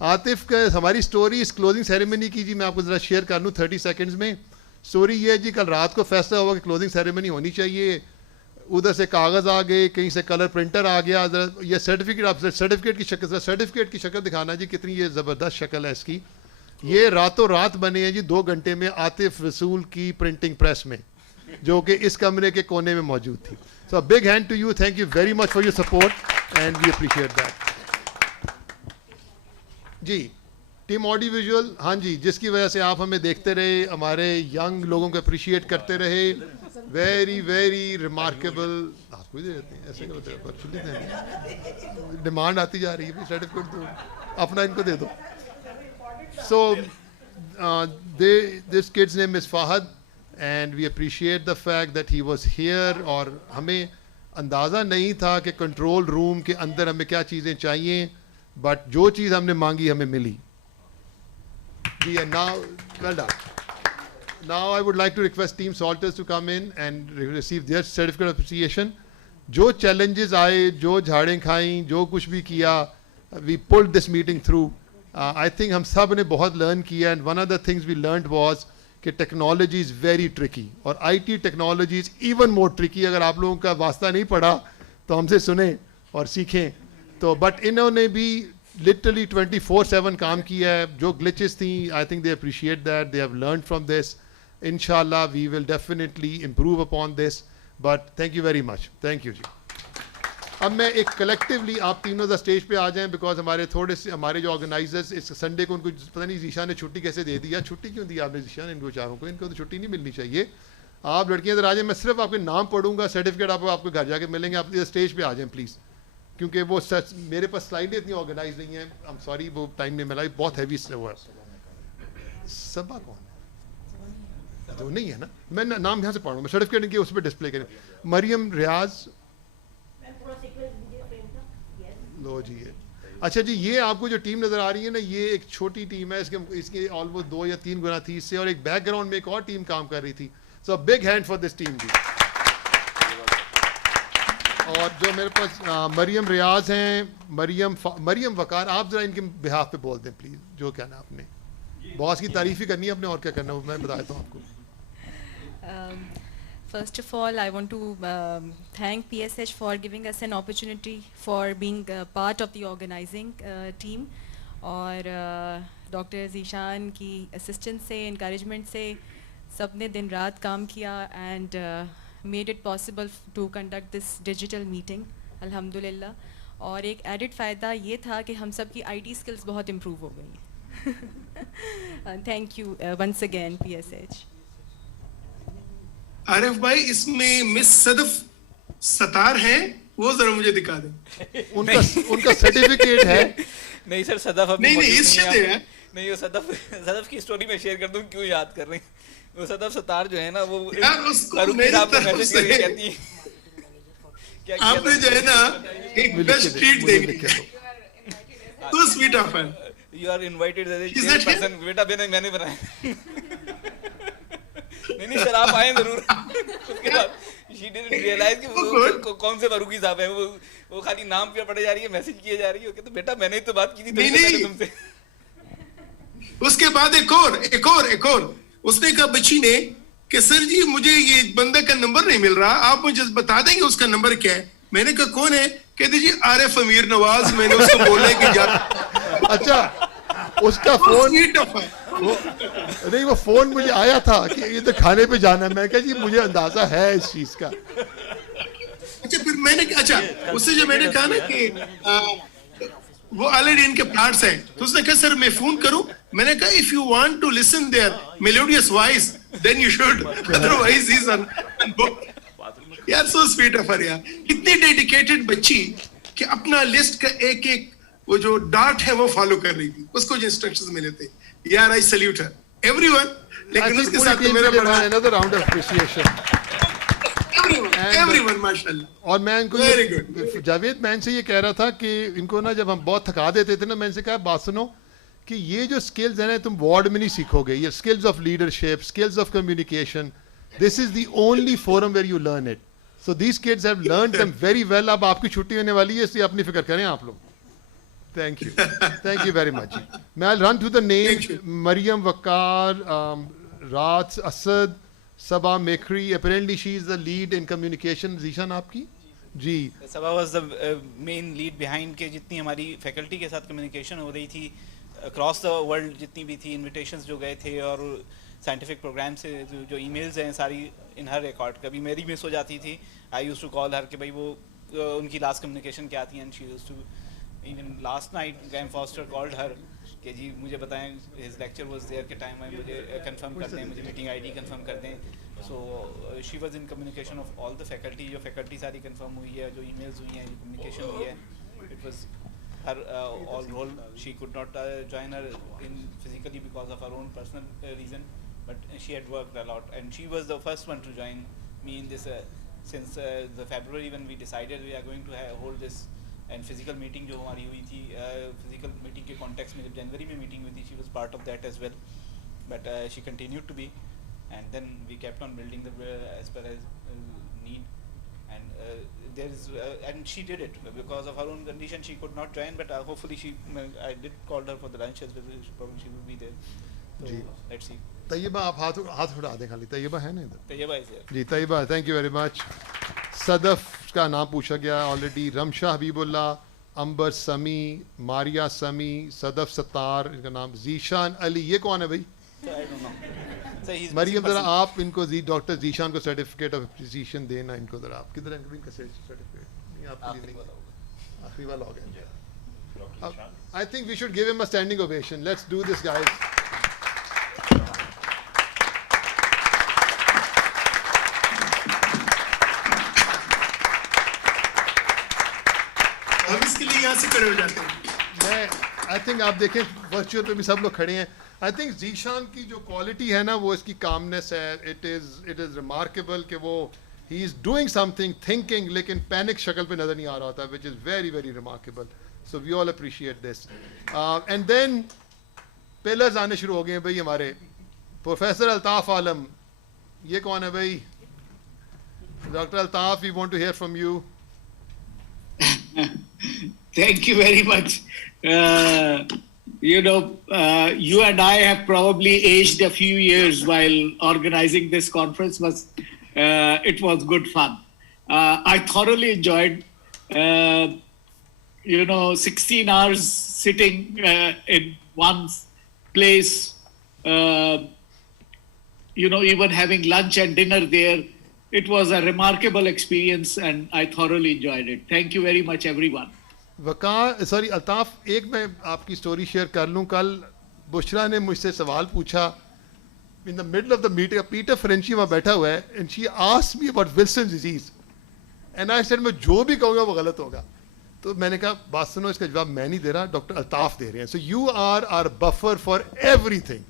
عاطف کا ہماری سٹوری اس کلوزنگ سیریمنی کی جی میں آپ کو ذرا شیئر کر لوں 30 سیکنڈز میں. سٹوری یہ ہے جی, کل رات کو فیصلہ ہوا کہ کلوزنگ سیریمنی ہونی چاہیے. ادھر سے کاغذ آ گئے, کہیں سے کلر پرنٹر آ گیا. یہ سرٹیفکیٹ, آپ سرٹیفکیٹ کی شکل, سرٹیفکیٹ کی شکل دکھانا جی کتنی یہ زبردست شکل ہے اس کی. یہ راتوں رات بنے ہیں جی 2 گھنٹے میں عاطف رسول کی پرنٹنگ پریس میں, جو کہ اس کمرے کے کونے میں موجود تھی. So big hand to you, thank you very much for your support and we appreciate that. جی ٹیم آڈیو ویژول, ہاں جی, جس کی وجہ سے آپ ہمیں دیکھتے رہے, ہمارے ینگ لوگوں کو اپریشیٹ کرتے رہے. Very very remarkable. آپ کو دے دیتے ہیں ایسے کرتے, ڈیمانڈ آتی جا رہی ہے سرٹیفکیٹ دو, اپنا ان کو دے دو. So this kid's name is Fahad and we appreciate the fact that he was here. اور ہمیں اندازہ نہیں تھا کہ کنٹرول روم کے اندر ہمیں کیا چیزیں چاہیے, بٹ جو چیز ہم نے مانگی ہمیں ملی. جی now well done. Now I would like to request Team Salters to come in and receive their certificate of appreciation. جو challenges آئے, جو جھاڑیں کھائیں, جو کچھ بھی کیا, we pulled this meeting through. I think ہم سب نے بہت لرن کیا, and one of the things we learned was کہ ٹیکنالوجی از ویری ٹرکی, اور I T technology is even more tricky. اگر آپ لوگوں کا واسطہ نہیں پڑا تو ہم سے سنیں اور سیکھیں. تو بٹ انہوں نے بھی لٹرلی 24/7 کام کیا ہے. جو گلچز تھیں I think they appreciate that, they have learned from this. ان شاء اللہ we will definitely improve upon this. But thank you very much, thank you جی. اب میں ایک کلیکٹیولی آپ تینوں ذرا اسٹیج پہ آ جائیں, بیکاز ہمارے تھوڑے سے ہمارے جو آرگنائزرز اس سنڈے کو ان کو پتہ نہیں ذیشان نے چھٹی کیسے دے دی. چھٹی کیوں دی آپ نے ذیشان ان کو بیچاروں کو؟ ان کو تو چھٹی نہیں ملنی چاہیے. آپ لڑکیاں ادھر آ جائیں, میں صرف آپ کے نام پڑھوں گا, سرٹیفکیٹ آپ کو گھر جا کے ملیں گے. آپ اسٹیج پہ آ جائیں پلیز, کیونکہ وہ میرے پاس سلائڈیں اتنی آرگنائز نہیں ہیں. آئی ایم سوری, وہ ٹائم نہیں ملا, بہت ہیوی سے ہوا. صبا کون ہے؟ جو نہیں ہے نا, میں نام یہاں سے پڑھوں گا, سرٹیفکیٹ ان کے اس پہ ڈسپلے کریں. مریم ریاض, لو جی. اچھا جی, یہ آپ کو جو ٹیم نظر آ رہی ہے نا, یہ ایک چھوٹی ٹیم ہے. اس کے آلموسٹ 2 یا 3 گنا تھی اس سے, اور ایک بیک گراؤنڈ میں ایک اور ٹیم کام کر رہی تھی. So big hand for this team جی. اور جو میرے پاس مریم ریاض ہیں, مریم وقار, آپ ذرا ان کے بہاف پہ بول دیں پلیز. جو کہنا آپ نے, باس کی تعریف ہی کرنی ہے آپ نے, اور کیا کرنا ہے وہ میں بتا دیتا ہوں آپ کو. First of all, I want to thank PSH for giving us an opportunity for being part of the organizing team. اور ڈاکٹر ذیشان کی assistance سے, encouragement سے سب نے دن رات کام کیا and made it possible to conduct this digital meeting. الحمدللہ. اور ایک ایڈڈ فائدہ یہ تھا کہ ہم سب کی IT skills بہت امپروو ہو گئی. Thank you once again PSH. عارف بھائی, اس میں مس صدف ستار ہیں, وہ ذرا مجھے دکھا دیں. ان کا سرٹیفکیٹ ہے. نہیں سر, صدف اب نہیں, وہ صدف کی اسٹوری میں شیئر کر دوں, کیوں یاد کر رہے ہیں. وہ صدف ستار جو ہے نا, وہ فاروق صاحب کو میسج کر کے کہتی ہیں آپ نے جو ہے نا ایک بیسٹ ٹریٹ دے دی. تو سویٹ آف ہے. You are invited as a chairperson. بیٹا میں نے بنایا. نہیں سر, آپ آئیں ضرور. اس کے بعد she didn't realize کہ وہ کون سے فاروقی صاحب ہیں. وہ خالی نام پہ پڑھے جا رہی ہے, میسج کیے جا رہی ہے. کہتے بیٹا میں نے تو بات کی تھی تم سے. اس کے بعد ایک اور اس نے کہا بچی نے کہ سر جی مجھے یہ بندے کا نمبر نہیں مل رہا, آپ مجھے بتا دیں گے اس کا نمبر کیا ہے. میں نے کہا کون ہے؟ کہتے جی عارف امیر نواز. میں نے اس کو بولا کہ جا. اچھا, اس کا فون نہیں وہ فون مجھے آیا تھا کہ یہ تو کھانے پہ جانا ہے. میں کہا جی مجھے اندازہ ہے اس چیز کا. اچھا پھر میں نے اچھا اس سے جو میں نے کہا نا کہ وہ آلریڈی ان کے پلانٹس ہیں, تو اس نے کہا سر میں فون کروں. میں نے کہا if you want to listen their melodious voice then you should, otherwise he's on board. یار سو سویٹ آف ہر یار, کتنی ڈیڈیکیٹڈ بچی کہ اپنا لسٹ کا ایک ایک وہ جو ڈارٹ ہے وہ فالو کر رہی تھی, اس کو جو انسٹرکشنز ملے تھے. یار آئی سلیوٹ ہر ایوری ون. لیکن اس کے ساتھ میرا بڑا another round of appreciation. everyone ماشاءاللہ. اور میں ان کو جاوید میں ان سے یہ کہہ رہا تھا کہ ان کو نا جب ہم بہت تھکا دیتے تھے نا, میں ان سے کہا بات سنو کہ یہ جو اسکلز ہیں نا تم وارڈ میں نہیں سیکھو گے. یہ skills of leadership, skills of communication, this is the only forum where you learn it. So these kids have learned them very well. اب آپ کی چھٹی ہونے والی ہے, اس لیے اپنی فکر کریں آپ لوگ. Thank you. Thank you very much. میں I'll run through the names. مریم وقار, رات اسد, صبا میکری. Apparently she is the lead in communication. Zeeshan آپ کی جی. Saba was the main lead behind کہ جتنی ہماری فیکلٹی کے ساتھ کمیونیکیشن ہو رہی تھی اکراس دا ورلڈ, جتنی بھی تھی انویٹیشنز جو گئے تھے اور سائنٹیفک پروگرام سے جو ای میلز ہیں ساری ان ہر ریکارڈ. کبھی میری مس ہو جاتی تھی, آئی یوز ٹو کال ہر کہ بھائی وہ ان کی لاسٹ کمیونیکیشن کیا تھی. And she used to even last night Graham Foster called her کہ جی مجھے بتائیں ہز لیکچر واز دیئر کے ٹائم, مجھے کنفرم کر دیں, مجھے میٹنگ آئی ڈی کنفرم کر دیں. So she was in communication of all the faculty. جو فیکلٹی ساری کنفرم ہوئی ہے, جو ای میلز ہوئی ہیں, جو کمیونیکیشن ہوئی ہے, it was her all role. She could not join her in physically because of her own personal reason, but she had worked a lot and she was the first one to join me in this since the February when we decided we are going to hold this and physical meeting jo hamari hui thi. Physical meeting ke context mein jab January mein meeting hui thi, she was part of that as well, but she continued to be, and then we kept on building the as per as need. And there is and she did it because of her own condition. She could not join, but hopefully I did call her for the lunch as well. Probably she will be there. So let's see. Tayyaba آپ ہاتھ اٹھا دیں خالی. طیبہ ہے نا ادھر؟ Tayyaba is here. جی Tayyaba, thank you very much. Sadaf کا نام پوچھا گیا آلریڈی. رمشا حبیب اللہ, امبر سمی, ماریا سمی, صدف ستار ان کا نام. ذیشان علی, یہ کون ہے بھائی؟ I don't know. مریم ذرا آپ ان کو ڈاکٹر ذیشان کو سرٹیفکیٹ آف اپریسیشن دینا ان کو ذرا. آپ کدھر ہیں ان کا سرٹیفکیٹ؟ آپ کے لیے نہیں, آخری والا ہو گیا. I think we should give him a standing ovation. Let's do this, guys. ہم اس کے لیے یہاں سے کھڑے ہو جاتے ہیں. میں آئی تھنک آپ دیکھیں ورچوئل پہ بھی سب لوگ کھڑے ہیں. آئی تھنک ذیشان کی جو کوالٹی ہے نا وہ اس کی کامنس ہے. اٹ از ریمارکیبل کہ وہ he is doing something, thinking, لیکن پینک شکل پہ نظر نہیں آ رہا ہوتا, which is very very remarkable. So we all appreciate this. And then pillars آنے شروع ہو گئے ہیں بھائی ہمارے. پروفیسر الطاف عالم, یہ کون ہے بھائی؟ Doctor Altaf, we want to hear from you. Thank you very much. You know, you and I have probably aged a few years while organizing this conference, but it was good fun. I thoroughly enjoyed, 16 hours sitting in one place, even having lunch and dinner there. It was a remarkable experience and I thoroughly enjoyed it. Thank you very much, everyone. Altaf, ایک میں آپ کی story share کر لوں. کل بشرا نے مجھ سے سوال پوچھا in the middle of the meeting. Peter فرینچی وہاں بیٹھا ہوا ہے and she asked me about Wilson's disease and I said میں جو بھی کہوں گا وہ غلط ہوگا. تو میں نے کہا بات سنو, اس کا جواب میں نہیں دے رہا, ڈاکٹر الطاف دے رہے ہیں. So you are our buffer for everything,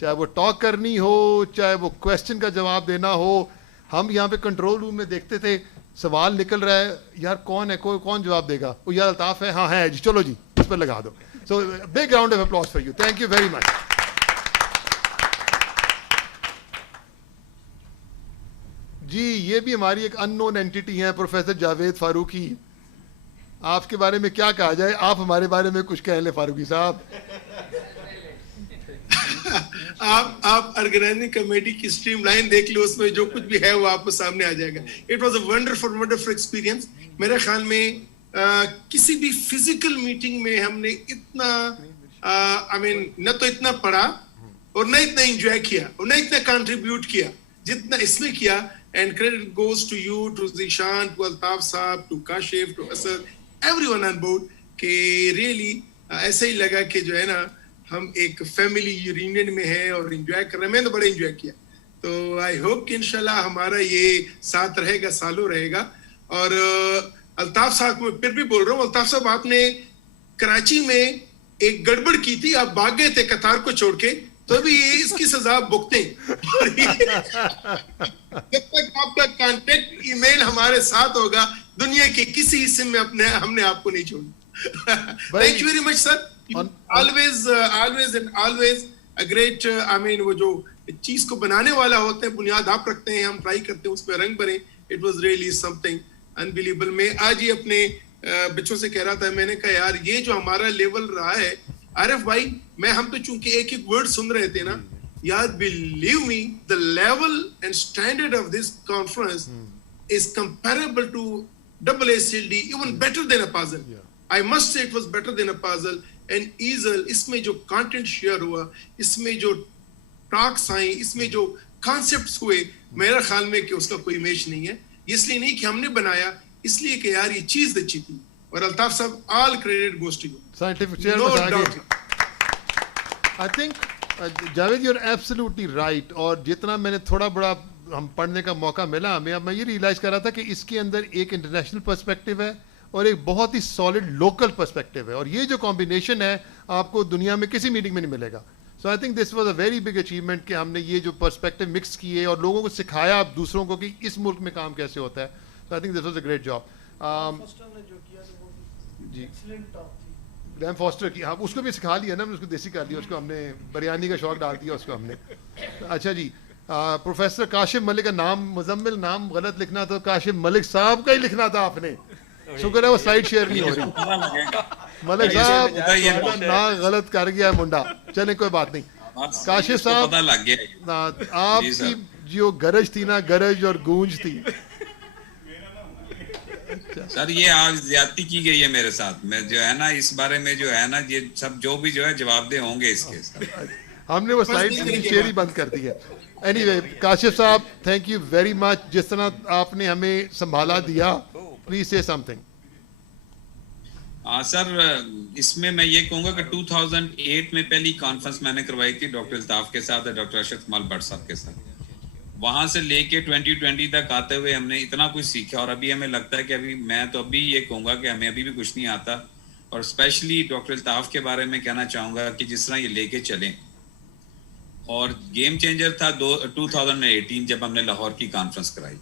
چاہے وہ ٹاک کرنی ہو, چاہے وہ کویسچن کا جواب دینا ہو. ہم یہاں پہ کنٹرول روم میں دیکھتے تھے سوال نکل رہا ہے, یار کون ہے, کون جواب دے گا, وہ یار الطاف ہے, ہاں ہے جی, چلو جی اس پہ لگا دو. So big round of applause for you. Thank you very much. جی یہ بھی ہماری ایک ان نون اینٹی ہیں, پروفیسر جاوید فاروقی. آپ کے بارے میں کیا کہا جائے, آپ ہمارے بارے میں کچھ کہہ لیں فاروقی صاحب. آپ آرگنائزنگ کمیٹی کی اسٹریم لائن دیکھ لو, اس میں جو کچھ بھی ہے وہ آپ کو سامنے آ جائے گا. It was a wonderful experience. میرے خیال میں کسی بھی فزیکل میٹنگ میں ہم نے اتنا نہ تو اتنا پڑھا اور نہ اتنا انجوائے کیا اور نہ اتنا کنٹریبیوٹ کیا جتنا اس میں کیا. And credit goes to you, to Zishan, to Altaf Saab, to Kashif, to Asad, everyone on board. کہ really ایسا ہی لگا کہ جو ہے نا ہم ایک فیملی یونین میں ہیں اور انجوائے کر رہے ہیں. میں نے بڑا انجوائے کیا. تو آئی ہوپ کہ انشاءاللہ ہمارا یہ ساتھ رہے گا, سالوں رہے گا. اور الطاف صاحب کو پھر بھی بول رہا ہوں, الطاف صاحب آپ نے کراچی میں ایک گڑبڑ کی تھی, آپ بھاگ گئے تھے قطار کو چھوڑ کے, تو ابھی اس کی سزا بھگتیں. جب تک آپ کا کانٹیکٹ ای میل ہمارے ساتھ ہوگا دنیا کے کسی حصے میں ہم نے آپ کو نہیں چھوڑا. Thank you very much, sir. Always and always a great, I mean, وہ جو چیز کو بنانے والا ہوتے ہیں, بنیاد آپ رکھتے ہیں, ہم ٹرائی کرتے ہیں اس پہ رنگ بھریں. It was really something unbelievable. میں آج ہی اپنے بچوں سے کہہ رہا تھا, میں نے کہا یار یہ جو ہمارا لیول رہا ہے, عارف بھائی میں ہم تو چونکہ ایک ایک ورڈ سن رہے تھے نا, یار believe me, the level and standard of this conference is comparable to AACLD, even better than a puzzle. I must say it was better than a puzzle. And easel, اس میں جو content share ہوا, اس میں جو talks آئیں, اس میں جو concepts ہوئے, میرا خیال میں کہ اس کا کوئی میچ نہیں ہے. اس لیے نہیں کہ ہم نے بنایا, اس لیے کہ یار یہ چیز اچھی تھی. اور الطاف صاحب, all credit goes to you. Scientific chair No بتا doubt. I think Javed, you're absolutely right. اور جتنا میں نے تھوڑا بڑا ہم پڑھنے کا موقع ملا ہمیں, اب میں یہ ریئلائز کر رہا تھا کہ اس کے اندر ایک انٹرنیشنل پرسپیکٹو ہے اور ایک بہت ہی سالڈ لوکل پرسپیکٹو ہے, اور یہ جو کمبینیشن ہے آپ کو دنیا میں کسی میٹنگ میں نہیں ملے گا. So I think this was a very big achievement کہ ہم نے یہ جو پرسپیکٹو مکس کیے اور لوگوں کو سکھایا دوسروں کو کہ اس ملک میں کام کیسے ہوتا ہے. So I think this was a great job. جی گریم فاسٹر کی, ہاں اس کو بھی سکھا لیا نا, اس کو دیسی کر لیا, اس کو ہم نے بریانی کا شوق ڈال دیا اس کو ہم نے. اچھا جی, پروفیسر کاشف ملک کا نام, مزمل نام غلط لکھنا تھا, کاشف ملک صاحب کا ہی لکھنا تھا آپ نے. شکر ہے وہ سلائڈ شیئر نہیں ہو رہی. ملک صاحب نام غلط کر گیا منڈا, چلیں کوئی بات نہیں. کاشف صاحب آپ کی جو گرج تھی نا, گرج اور گونج تھی. سر یہ آج زیادتی کی گئی ہے میرے ساتھ, میں جو ہے نا اس بارے میں جو ہے نا یہ سب جو بھی جو ہے جواب دہ ہوں گے اس کے. ہم نے وہ سلائڈ شیئر ہی بند کر دی ہے. اینی وے کاشف صاحب, تھینک یو ویری مچ, جس طرح آپ نے ہمیں سنبھالا دیا. پلیز سے سم تھنگ. سر اس میں میں یہ کہوں گا کہ 2008 میں پہلی کانفرنس میں نے کروائی تھی ڈاکٹر الطاف کے ساتھ اور ڈاکٹر ارشد کمال بٹ صاحب کے ساتھ. وہاں سے لے کے 2020 تک آتے ہوئے ہم نے اتنا کچھ سیکھا, اور ابھی ہمیں لگتا ہے کہ ابھی میں تو ابھی یہ کہوں گا کہ ہمیں ابھی بھی کچھ نہیں آتا. اور اسپیشلی ڈاکٹر الطاف کے بارے میں کہنا چاہوں گا کہ جس طرح یہ لے کے چلیں, اور گیم چینجر تھا 2018 جب ہم نے لاہور کی کانفرنس کرائی.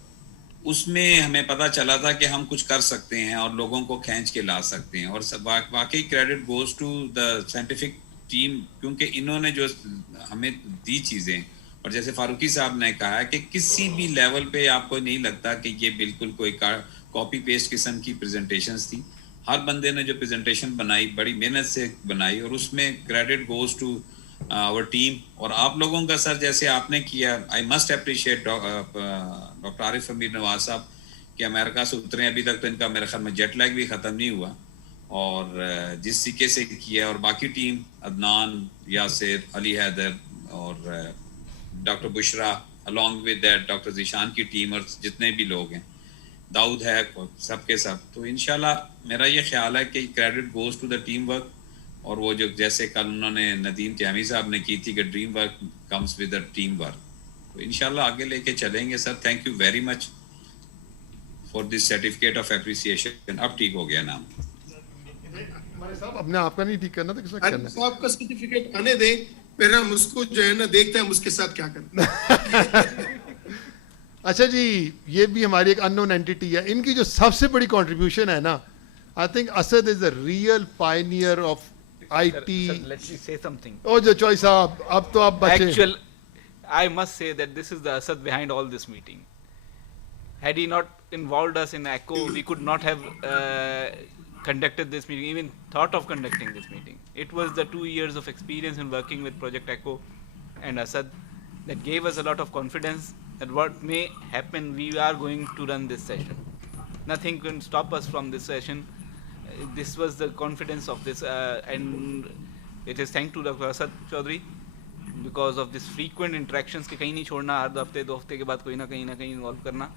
اس میں ہمیں پتہ چلا تھا کہ ہم کچھ کر سکتے ہیں اور لوگوں کو کھینچ کے لا سکتے ہیں. اور واقعی credit goes to the scientific team, کیونکہ انہوں نے جو ہمیں دی چیزیں, اور جیسے فاروقی صاحب نے کہا کہ کسی بھی لیول پہ آپ کو نہیں لگتا کہ یہ بالکل کوئی کاپی پیسٹ قسم کی پریزنٹیشنز تھی. ہر بندے نے جو پریزنٹیشن بنائی بڑی محنت سے بنائی, اور اس میں credit goes to our team. اور آپ لوگوں کا سر جیسے آپ نے کیا, I must appreciate doctor Arif Ameer Nawaz sahib کہ امریکہ سے اترے ابھی تک تو ان کا میرے خیال میں جیٹ لیگ بھی ختم نہیں ہوا, اور جس طریقے سے کیا. اور باقی ٹیم عدنان, یاسر, علی حیدر اور doctor Bushra along with that doctor Zeeshan کی ٹیم اور جتنے بھی لوگ ہیں, داؤد ہے, سب کے سب. تو انشاءاللہ میرا یہ خیال ہے کہ credit goes to the team work. اور وہ جو جیسے کل انہوں نے ندیم تیامی صاحب نے کی تھی کہ dream work comes with the team work, تو انشاءاللہ آگے لے کے چلیں گے. Sir thank you very much for this certificate of appreciation. اب ٹھیک ہو گیا نام. اپنے آپ کا نہیں ٹھیک کرنا تو کس کا کرنا ہے. صاحب کا سرٹیفکیٹ آنے دیں, پھر ہم اس کو جو ہے نا دیکھتے ہیں ہم اس کے ساتھ کیا کریں. اچھا جی, یہ بھی ہماری ایک انون اینٹی ہے. ان کی جو سب سے بڑی کنٹریبیوشن ہے نا, I think Asad is a real pioneer of I T. Let me say something. او جو چوئی صاحب, اب تو آپ بچے. Actual, I must say that this is the Asad behind all this meeting. Had he not involved us in ECHO, we could not have conducted this meeting, even thought of conducting this meeting. It was the 2 years of experience in working with Project ECHO and Asad that gave us a lot of confidence that what may happen, we are going to run this session. Nothing can stop us from this session. This was the confidence of this, and it is thanks to Dr. Asad Chaudhry because of this frequent interactions کہ کہیں نہیں چھوڑنا, ہر ہفتے 2 ہفتے کے بعد کوئی نہ کہیں انوالو کرنا.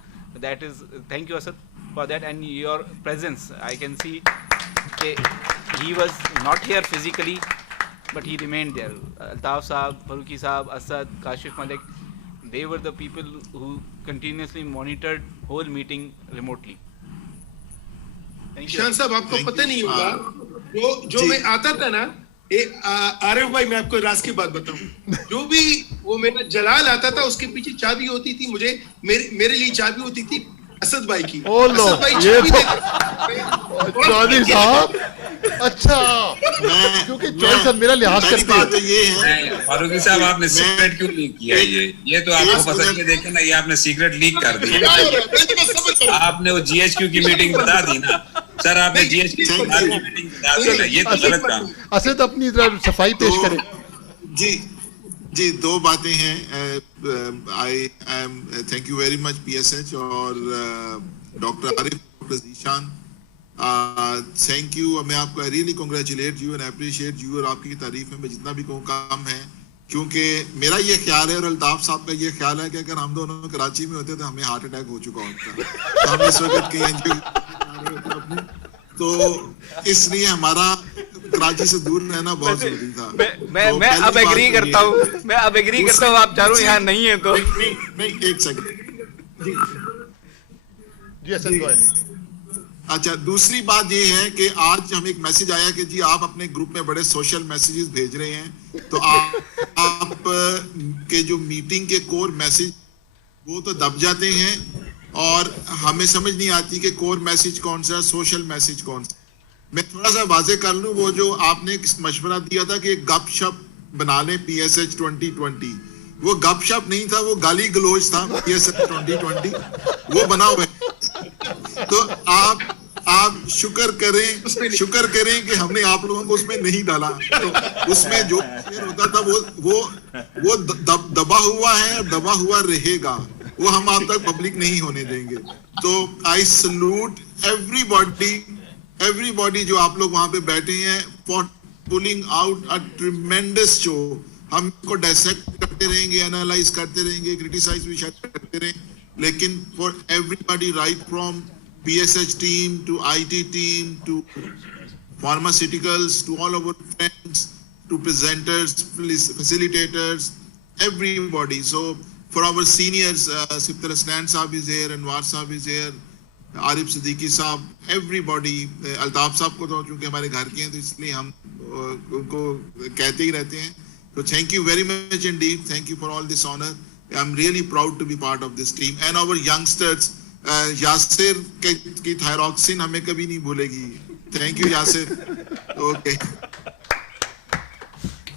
That is, thank you Asad for that, and your presence. I can see he was not here physically, but he remained there. Altaf Saab, Faruqi Saab, Asad, Kashif Malik, they were the people who continuously monitored whole meeting remotely. شان صاحب آپ کو پتہ نہیں ہوگا, جو میں آتا تھا نا, عارف بھائی میں آپ کو راز کی بات بتاؤں, جو بھی وہ میرا جلال آتا تھا اس کے پیچھے چابی ہوتی تھی, مجھے میرے لیے چابی ہوتی تھی اسد بھائی کی. اسد بھائی چابی چودھری صاحب, اچھا کیونکہ چودھری صاحب میرا لحاظ کرتے ہیں. فاروقی صاحب آپ نے سیکرٹ کیوں لیک کیا یہ تو آپ کو پسند کے دیکھیں نا, یہ آپ نے سیکرٹ لیک کر دی. آپ نے وہ جی ایچ کیو کی میٹنگ بتا دی نا سر, آپ نے جی ایچ کیو کی میٹنگ بتا دی, یہ تو غلط کام. اسد اپنی طرف صفائی پیش کریں. جی 2 باتیں ہیں. I am thank you very much P S H اور doctor Arif, doctor Zeeshan, thank you. میں آپ کو really congratulate you and appreciate you, اور آپ کی تعریف میں جتنا بھی کہوں کام ہے, کیونکہ میرا یہ خیال ہے اور الطاف صاحب کا یہ خیال ہے کہ اگر ہم دونوں کراچی میں ہوتے تو ہمیں ہارٹ اٹیک ہو چکا ہوتا. ہم اس وقت کہیں تو اس لیے ہمارا کراچی سے دور رہنا بہت ضروری تھا. میں اب ایگری کرتا ہوں, آپ چاروں یہاں نہیں ہیں تو. ایک سیکنڈ جی اسد بھائی. اچھا, دوسری بات یہ ہے کہ آج ہمیں ایک میسج آیا کہ جی آپ اپنے گروپ میں بڑے سوشل میسیجز بھیج رہے ہیں, تو آپ کے جو میٹنگ کے کور میسج وہ تو دب جاتے ہیں, اور ہمیں سمجھ نہیں آتی کہ کور میسج کون سا, سوشل میسج کون سا. میں تھوڑا سا واضح کر لوں, وہ جو آپ نے مشورہ دیا تھا کہ ایک گپ شپ بنا لیں پی ایس ایچ 2020, وہ گپ شپ نہیں تھا, وہ گالی گلوچ تھا. پی ایس ایچ 2020 وہ بنا ہوا ہے. تو آپ شکر کریں کہ ہم نے آپ لوگوں کو اس میں نہیں ڈالا. تو اس میں جو ہوتا تھا وہ دبا ہوا ہے اور دبا ہوا رہے گا, وہ ہم آپ تک پبلک نہیں ہونے دیں گے. تو آئی سلوٹ ایوری باڈی جو آپ لوگ وہاں پہ بیٹھے ہیں for pulling out a tremendous show. ہم کو ڈائسیکٹ کرتے رہیں گے, انالائز کرتے رہیں گے, کریٹیسائز بھی شاید کرتے رہیں, لیکن for everybody right from P S H team to IT team to pharmaceuticals to all our friends to presenters, facilitators, everybody. So for our seniors, Siftar Asnan Saab is here, Anwar Saab is here, Arif Siddiqui Saab, everybody. Altaf Saab ko to چونکہ ہمارے گھر کے ہیں تو اس لیے ہم ان کو کہتے ہی رہتے ہیں. So thank you very much indeed. Thank you for all this honor. I'm really proud to be part of this team and our youngsters. Yasir کی تھائروکسین ہمیں کبھی نہیں بھولے گی. Thank you Yasir. Okay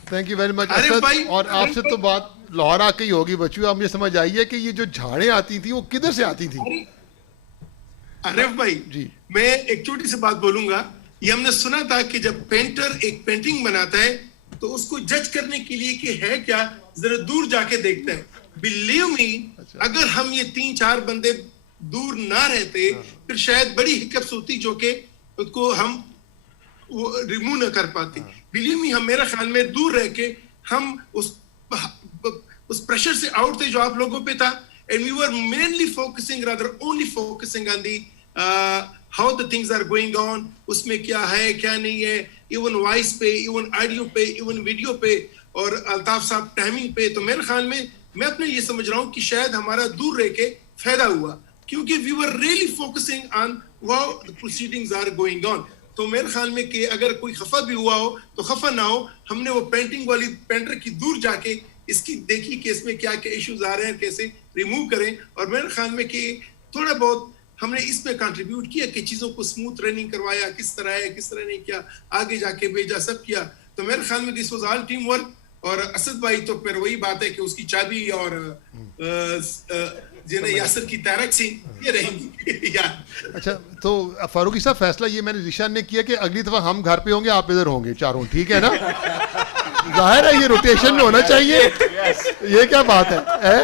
thank you very مچ اسد. اور آپ سے تو بات لاہور آ کے ہی ہوگی بچوں, آپ مجھے سمجھ آئی ہے کہ یہ جو جھاڑیں آتی تھیں وہ کدھر سے آتی تھیں. عارف بھائی جی میں ایک چھوٹی سی بات بولوں گا. یہ ہم نے سنا تھا کہ جب پینٹر ایک پینٹنگ بناتا ہے تو اس کو جج کرنے کے لیے کہ ہے کیا ذرا دور جا کے دیکھتا ہے. بلیو می, اگر ہم یہ 3-4 بندے دور نہ رہتے پھر شاید بڑی ہکپس ہوتی جو کہ اس کو ہم ریمو نہ کر پاتے. بلیو می, ہم میرا خیال میں دور رہ کے ہم اس پریشر سے آؤٹ تھے جو آپ لوگوں پہ تھا. And we were mainly focusing, rather only focusing on the how the things are going on, اس میں کیا ہے کیا نہیں ہے, even voice پہ, even audio پہ, even video پہ, اور الطاف صاحب ٹائمنگ پہ. تو میرے خیال میں اپنے یہ سمجھ رہا ہوں کہ شاید ہمارا دور رہ کے فائدہ ہوا, کیونکہ we were really focusing on how the proceedings are going on. تو میرے خیال میں کہ اگر کوئی خفا بھی ہوا ہو تو خفا نہ ہو. ہم نے وہ پینٹنگ والی پینٹر کی دور جا کے اس کی دیکھی کہ اس میں کیا کیا ایشوز آ رہے ہیں, کیسے ریموو کریں. اور میرے خیال میں کہ تھوڑا بہت ہم نے اس میں کنٹریبیوٹ کیا کہ چیزوں کو اسموتھ رننگ کروایا, کس طرح ہے کس طرح نہیں کیا, آگے جا کے بھیجا, سب کیا. تو میرے خیال میں this was all team work. اور اسد بھائی تو پھر وہی بات ہے کہ اس کی چابی اور یاسر کی تیرکسی یہ رہیں گی. اچھا تو فاروقی صاحب فیصلہ یہ میں نے ذیشان نے کیا کہ اگلی دفعہ ہم گھر پہ ہوں گے, آپ ادھر ہوں گے چاروں, ٹھیک ہے نا؟ ظاہر ہے یہ روٹیشن میں ہونا چاہیے. یہ کیا بات ہے,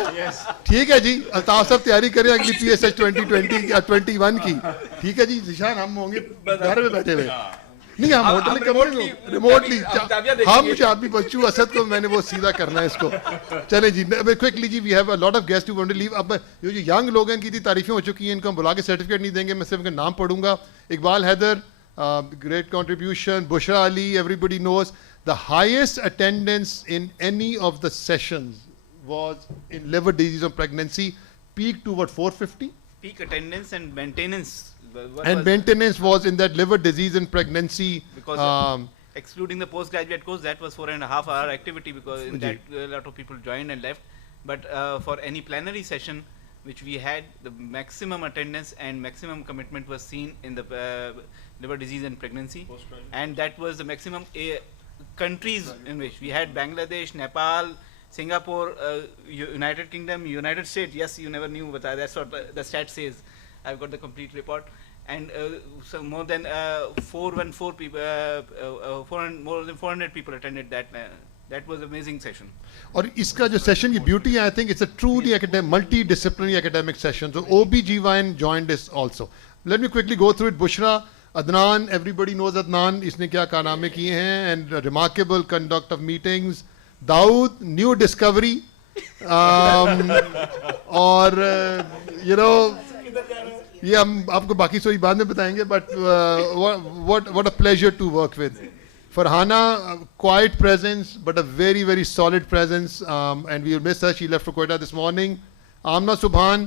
ٹھیک ہے جی. الطاف صاحب تیاری کریں اگلی پی ایس ایچ 2020 یا 21 کی, ٹھیک ہے جی. ذیشان ہم ہوں گے گھر میں بیٹھے ہوئے. نہیں ہم ہوٹل کمرے میں ریموٹلی ہم چابی بچو اسد کو میں نے وہ سیدھا کرنا ہے اس کو. چلیں جی کوئکلی جی we have a lot of guests who want to leave. اب جو ینگ لوگ ہیں ان کی اتنی تعریفیں ہو چکی ہیں, ان کو ہم بلا کے سرٹیفکیٹ نہیں دیں گے, میں صرف ان کا نام پڑھوں گا. Iqbal Haider, great contribution. Bushra Ali, everybody knows. The highest attendance in any of the sessions was in liver disease or pregnancy, peaked to what, 450? Peak attendance and maintenance. And maintenance was in that liver disease and pregnancy. Because excluding the postgraduate course, that was 4.5 hour activity, because in that a lot of people joined and left. But for any plenary session which we had, the maximum attendance and maximum commitment was seen in the liver disease and pregnancy. And that was the maximum countries in which we had: Bangladesh, Nepal, Singapore, United Kingdom, United States. Yes, you never knew, but that's what the stat says. I've got the complete report. And so more than 414 people, more than 400 people attended that. That was an amazing session. اور اس کا جو session کی beauty ہے, I think it's a truly multidisciplinary academic session. So OB-GYN joined us also. Let me quickly go through it. Bushra, Adnan, everybody knows Adnan. اس نے کیا کارنامے کیے ہیں, and remarkable conduct of meetings. Daud, new discovery. اور you know, یہ ہم آپ کو باقی سوئی بعد میں بتائیں گے, but what a pleasure to work with. Farhana, quiet presence, but a very, very solid presence, and we will miss her. She left for Quetta this morning. Amna Subhan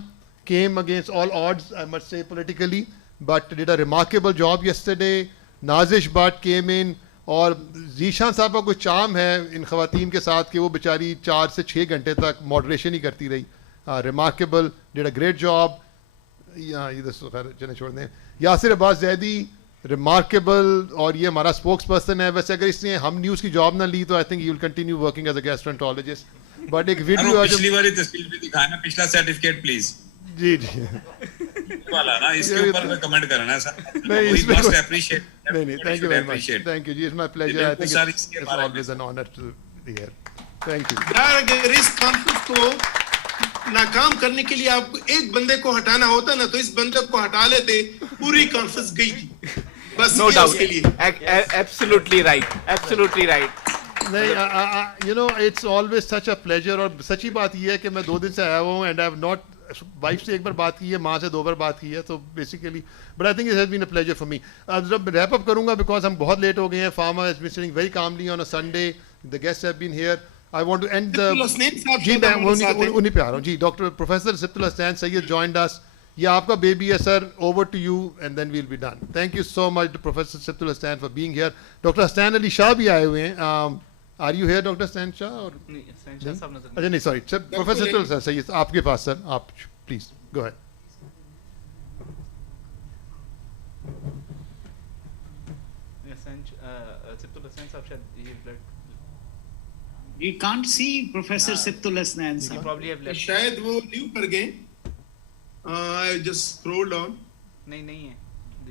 came against all odds, I must say, politically, but did a remarkable job yesterday. Nazish Bhatt came in, اور ذیشان صاحبہ کو چام ہے ان خواتین کے ساتھ کہ وہ بیچاری 4 سے 6 گھنٹے تک ماڈریشن ہی کرتی رہی. Remarkable, did a great job. خیر چلیں چھوڑ دیں. یاسر عباس زیدی, ریمارکیبل, اور یہ ہمارا اسپوکس پرسن ہے. ویسے اگر اس نے ہم نیوز کی جاب نہ لی تو I think you will continue working as a gastroenterologist. But ایک ویڈیو پچھلی والی تصویر بھی دکھانا, پچھلا سرٹیفکیٹ پلیز. جی جی والا نا اس کے اوپر میں کمنٹ کرنا سر. نہیں اس میں اپریشیٹ. نہیں thank you very much. Thank you جی, it's my pleasure. I think it's always an honour to be here. Thank you. یار اگر اس کانفرنس کو ناکام کرنے کے لیے آپ کو ایک بندے کو ہٹانا ہوتا نا تو اس بندے کو ہٹا لیتے, پوری کانفرنس گئی تھی. بس نو ڈاؤٹ کے لیے. Absolutely right, absolutely right. نہیں, you know it's always such a pleasure. اور سچی بات یہ ہے کہ میں 2 دن سے آیا ہوا ہوں, and I have not, wife سے 1 بار بات کی ہے, ماں سے 2 بار بات کی ہے, تو basically but I think it has been a pleasure for me. جب ریپ اپ کروں گا بیکاز ہم بہت لیٹ ہو گئے ہیں. Pharma has been sitting very Kamili on a Sunday. The guest have been here. I want to end the جی میں انہیں پہ آ رہا ہوں جی. ڈاکٹر پروفیسر سبت الحسین سید joined us. یہ آپ کا بیبی ہے سر. Over to you and then we'll be done. Thank you so much Professor سبت الحسین for being here. ڈاکٹر حسین علی شاہ بھی آئے ہوئے ہیں. Are you here doctor Hussain Shah? اور اچھا نہیں سوری, پروفیسر سبت الحسین سید آپ کے پاس سر. آپ پلیز go ahead. سبت الحسین صاحب شاید We can't see Professor Sibtul Hasnain. He probably have left. شاید وہ لیو کر گئے. I just scrolled down. نہیں ہے.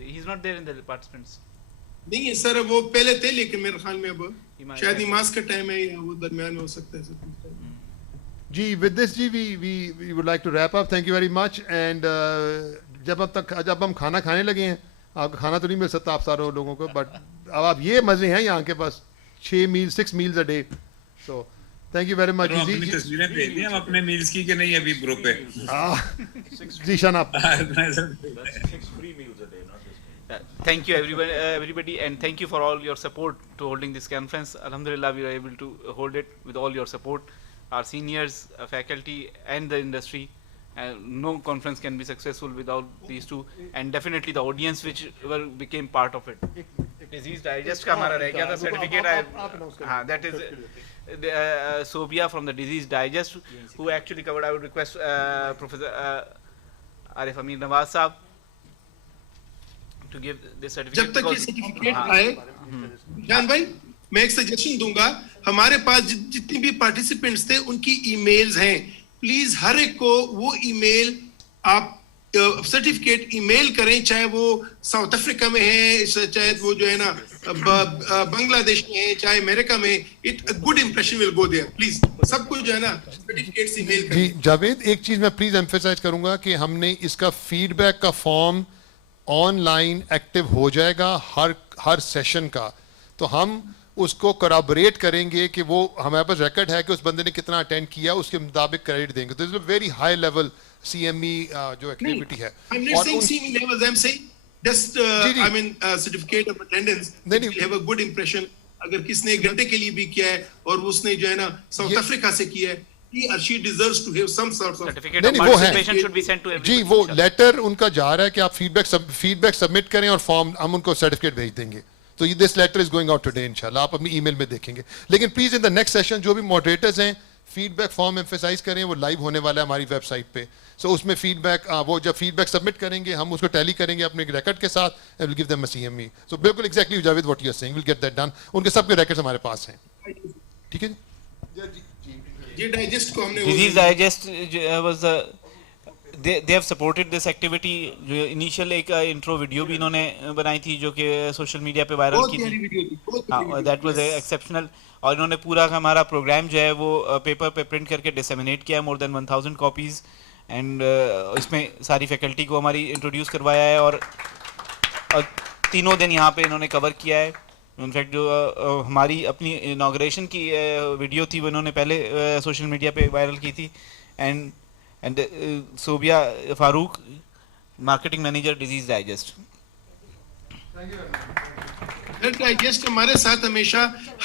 He is not there in the participants. نہیں ہے سر, وہ پہلے تھے لیکن میرے خیال میں اب شاید نماز کا ٹائم ہے یا وہ درمیان میں ہو سکتا ہے. جی with this G we would like to wrap up. Thank you very much. And جب ہم کھانا کھانے لگے ہیں, آپ کو کھانا تو نہیں مل سکتا آپ سارے لوگوں کو, بٹ اب آپ یہ مزے ہیں یہاں کے پاس 6 meals a day. So thank you very much. اپنی تصویریں بھیج دیں ہم اپنے میلز کی کہ نہیں ابھی گروپ پہ. جی شان آپ. Thank you everybody, and thank you for all your support to holding this conference. Alhamdulillah, we were able to hold it with all your support, our seniors, faculty and the industry. No conference can be successful without these two, and definitely the audience which became part of it. Disease Digest کا ہمارا رہ گیا تھا certificate. ہاں, that is Sobia from the Disease Digest who actually covered. I would request Professor Arif Amir Nawaz Sahab to give this certificate. جب تک یہ certificate آئے جان بھائی میں ایک سجیشن دوں گا. ہمارے پاس جتنے بھی پارٹیسپینٹس تھے ان کی ای میلز ہیں. پلیز ہر ایک کو وہ ای میل آپ سرٹیفکیٹ ای میل کریں, چاہے وہ ساؤتھ افریقہ میں ہے, چاہے وہ جو ہے نا بنگلہ دیش میں ہے, چاہے امریکہ میں. Good impression will go there. Please سب کو جو ہے نا سرٹیفکیٹس ای میل کریں. جی جاوید, ایک چیز میں پلیز ایمفیسائز کروں گا کہ ہم نے اس کا فیڈ بیک کا فارم آن لائن ایکٹیو ہو جائے گا. ہر سیشن کا, تو ہم اس کو کرابریٹ کریں گے کہ وہ ہمارے پاس ریکارڈ ہے کہ اس بندے نے کتنا اٹینڈ کیا, اس کے مطابق کریڈٹ دیں گے. تو very high level C M E جو ایکٹیویٹی ہے. Just, I mean, certificate of attendance will have a good impression. اگر کس نے 1 گھنٹے کے لیے بھی کیا ہے اور اس نے جو ہے نا ساؤتھ افریقہ سے کیا ہے, he or she deserves to have some sort of certificate of participation should be sent to everyone. جی وہ لیٹر ان کا جا رہا ہے کہ آپ فیڈ بیک سبمٹ کریں اور فارم ہم ان کو سرٹیفکیٹ بھیج دیں گے. تو this letter is going out today انشاءاللہ, آپ اپنی ای میل میں دیکھیں گے. لیکن please in the next session جو بھی ماڈریٹرز ہیں فیڈ بیک فارم ایمفیسائز کریں, وہ لائیو ہونے والا ہے ہماری ویب سائٹ پہ. سو اس میں فیڈ بیک, وہ جب فیڈ بیک سبمٹ کریں گے ہم اس کو ٹیلی کریں گے اپنے ریکارڈ کے ساتھ, and will give them a C M E. So بالکل exactly Javed what you are saying, will get that done. ان کے سب کے ریکارڈز ہمارے پاس ہیں. ٹھیک ہے یہ ڈائجسٹ کو ہم نے disease digest was they have supported this activity. جو انیشیل ایک انٹرو ویڈیو بھی انہوں نے بنائی تھی جو کہ سوشل میڈیا پہ وائرل کی تھی, دیٹ واز ایکسیپشنل. اور انہوں نے پورا ہمارا پروگرام جو ہے وہ پیپر پہ پرنٹ کر کے ڈسیمینیٹ کیا ہے, مور دین 1000 کاپیز, اینڈ اس میں ساری فیکلٹی کو ہماری انٹروڈیوس کروایا ہے, اور 3 دن یہاں پہ انہوں نے کور کیا ہے. انفیکٹ جو ہماری اپنی انوگریشن کی ویڈیو تھی وہ انہوں نے پہلے سوشل میڈیا پہ وائرل کی تھی. And Sobia Farooq, marketing manager diseases digest. Digest ہمارے ساتھ ہمیشہ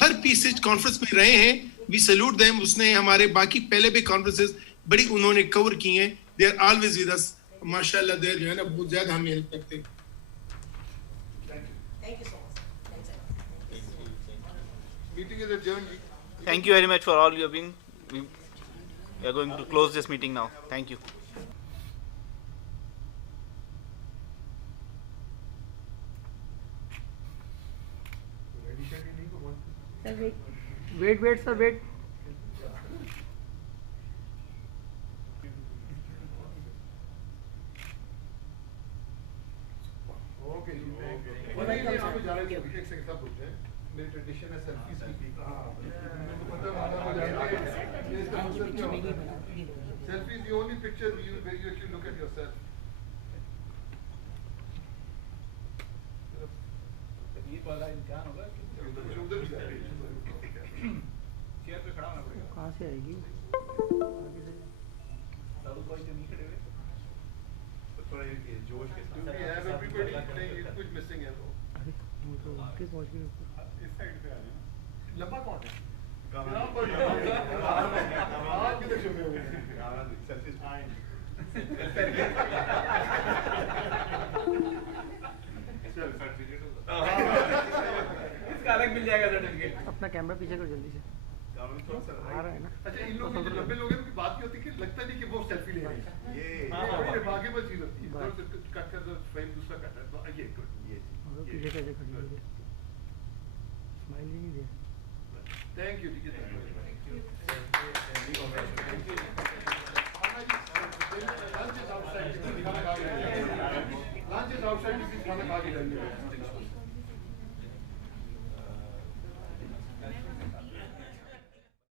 ہر پیسج کانفرنس میں رہے ہیں. وی سیلوٹ دیم. اس نے ہمارے باقی پہلے بھی کانفرنسز بڑی انہوں نے کور کی ہیں. They are always with us. ماشاءاللہ دے جو ہے نا بہت زیادہ ہمیں ہیلپ کرتے ہیں. Thank you very much for all you have been. We are going to close this meeting now. Thank you. Wait, sir, wait. میری ٹریڈیشن ہے سیلفیز کی. Selfies the only picture view where you actually look at yourself. یہ والا امتحان ہوگا chair پہ کھڑا ہونا پڑے گا. کہاں سے آئے گی داؤد بھائی جو نہیں کھڑے ہوئے تھوڑا یہ جوش کے ساتھ کچھ مسنگ ہے. تو کے پہنچ گئے اس سائڈ پہ آ جائیں. لمبا کون ہے؟ اس کا الگ مل جائے گا سرٹیفکیٹ. اپنا کیمرہ پیچھے کرو جلدی سے. آ رہا ہے نا. اچھا ان لوگ لمبے لوگوں کی بات کی ہوتی ہے کہ لگتا نہیں کہ وہ سیلفی لے رہے ہیں. یہ باقی بات چیز ہوتی ہے. کٹ کر دو فریم دوسرا کٹ کر دو. یہ پیچھے کیسے کھڑی ہوئی ہے, اسمائل نہیں دیا. Thank you. Lunch is out side. کھانا کھا کے جائیے.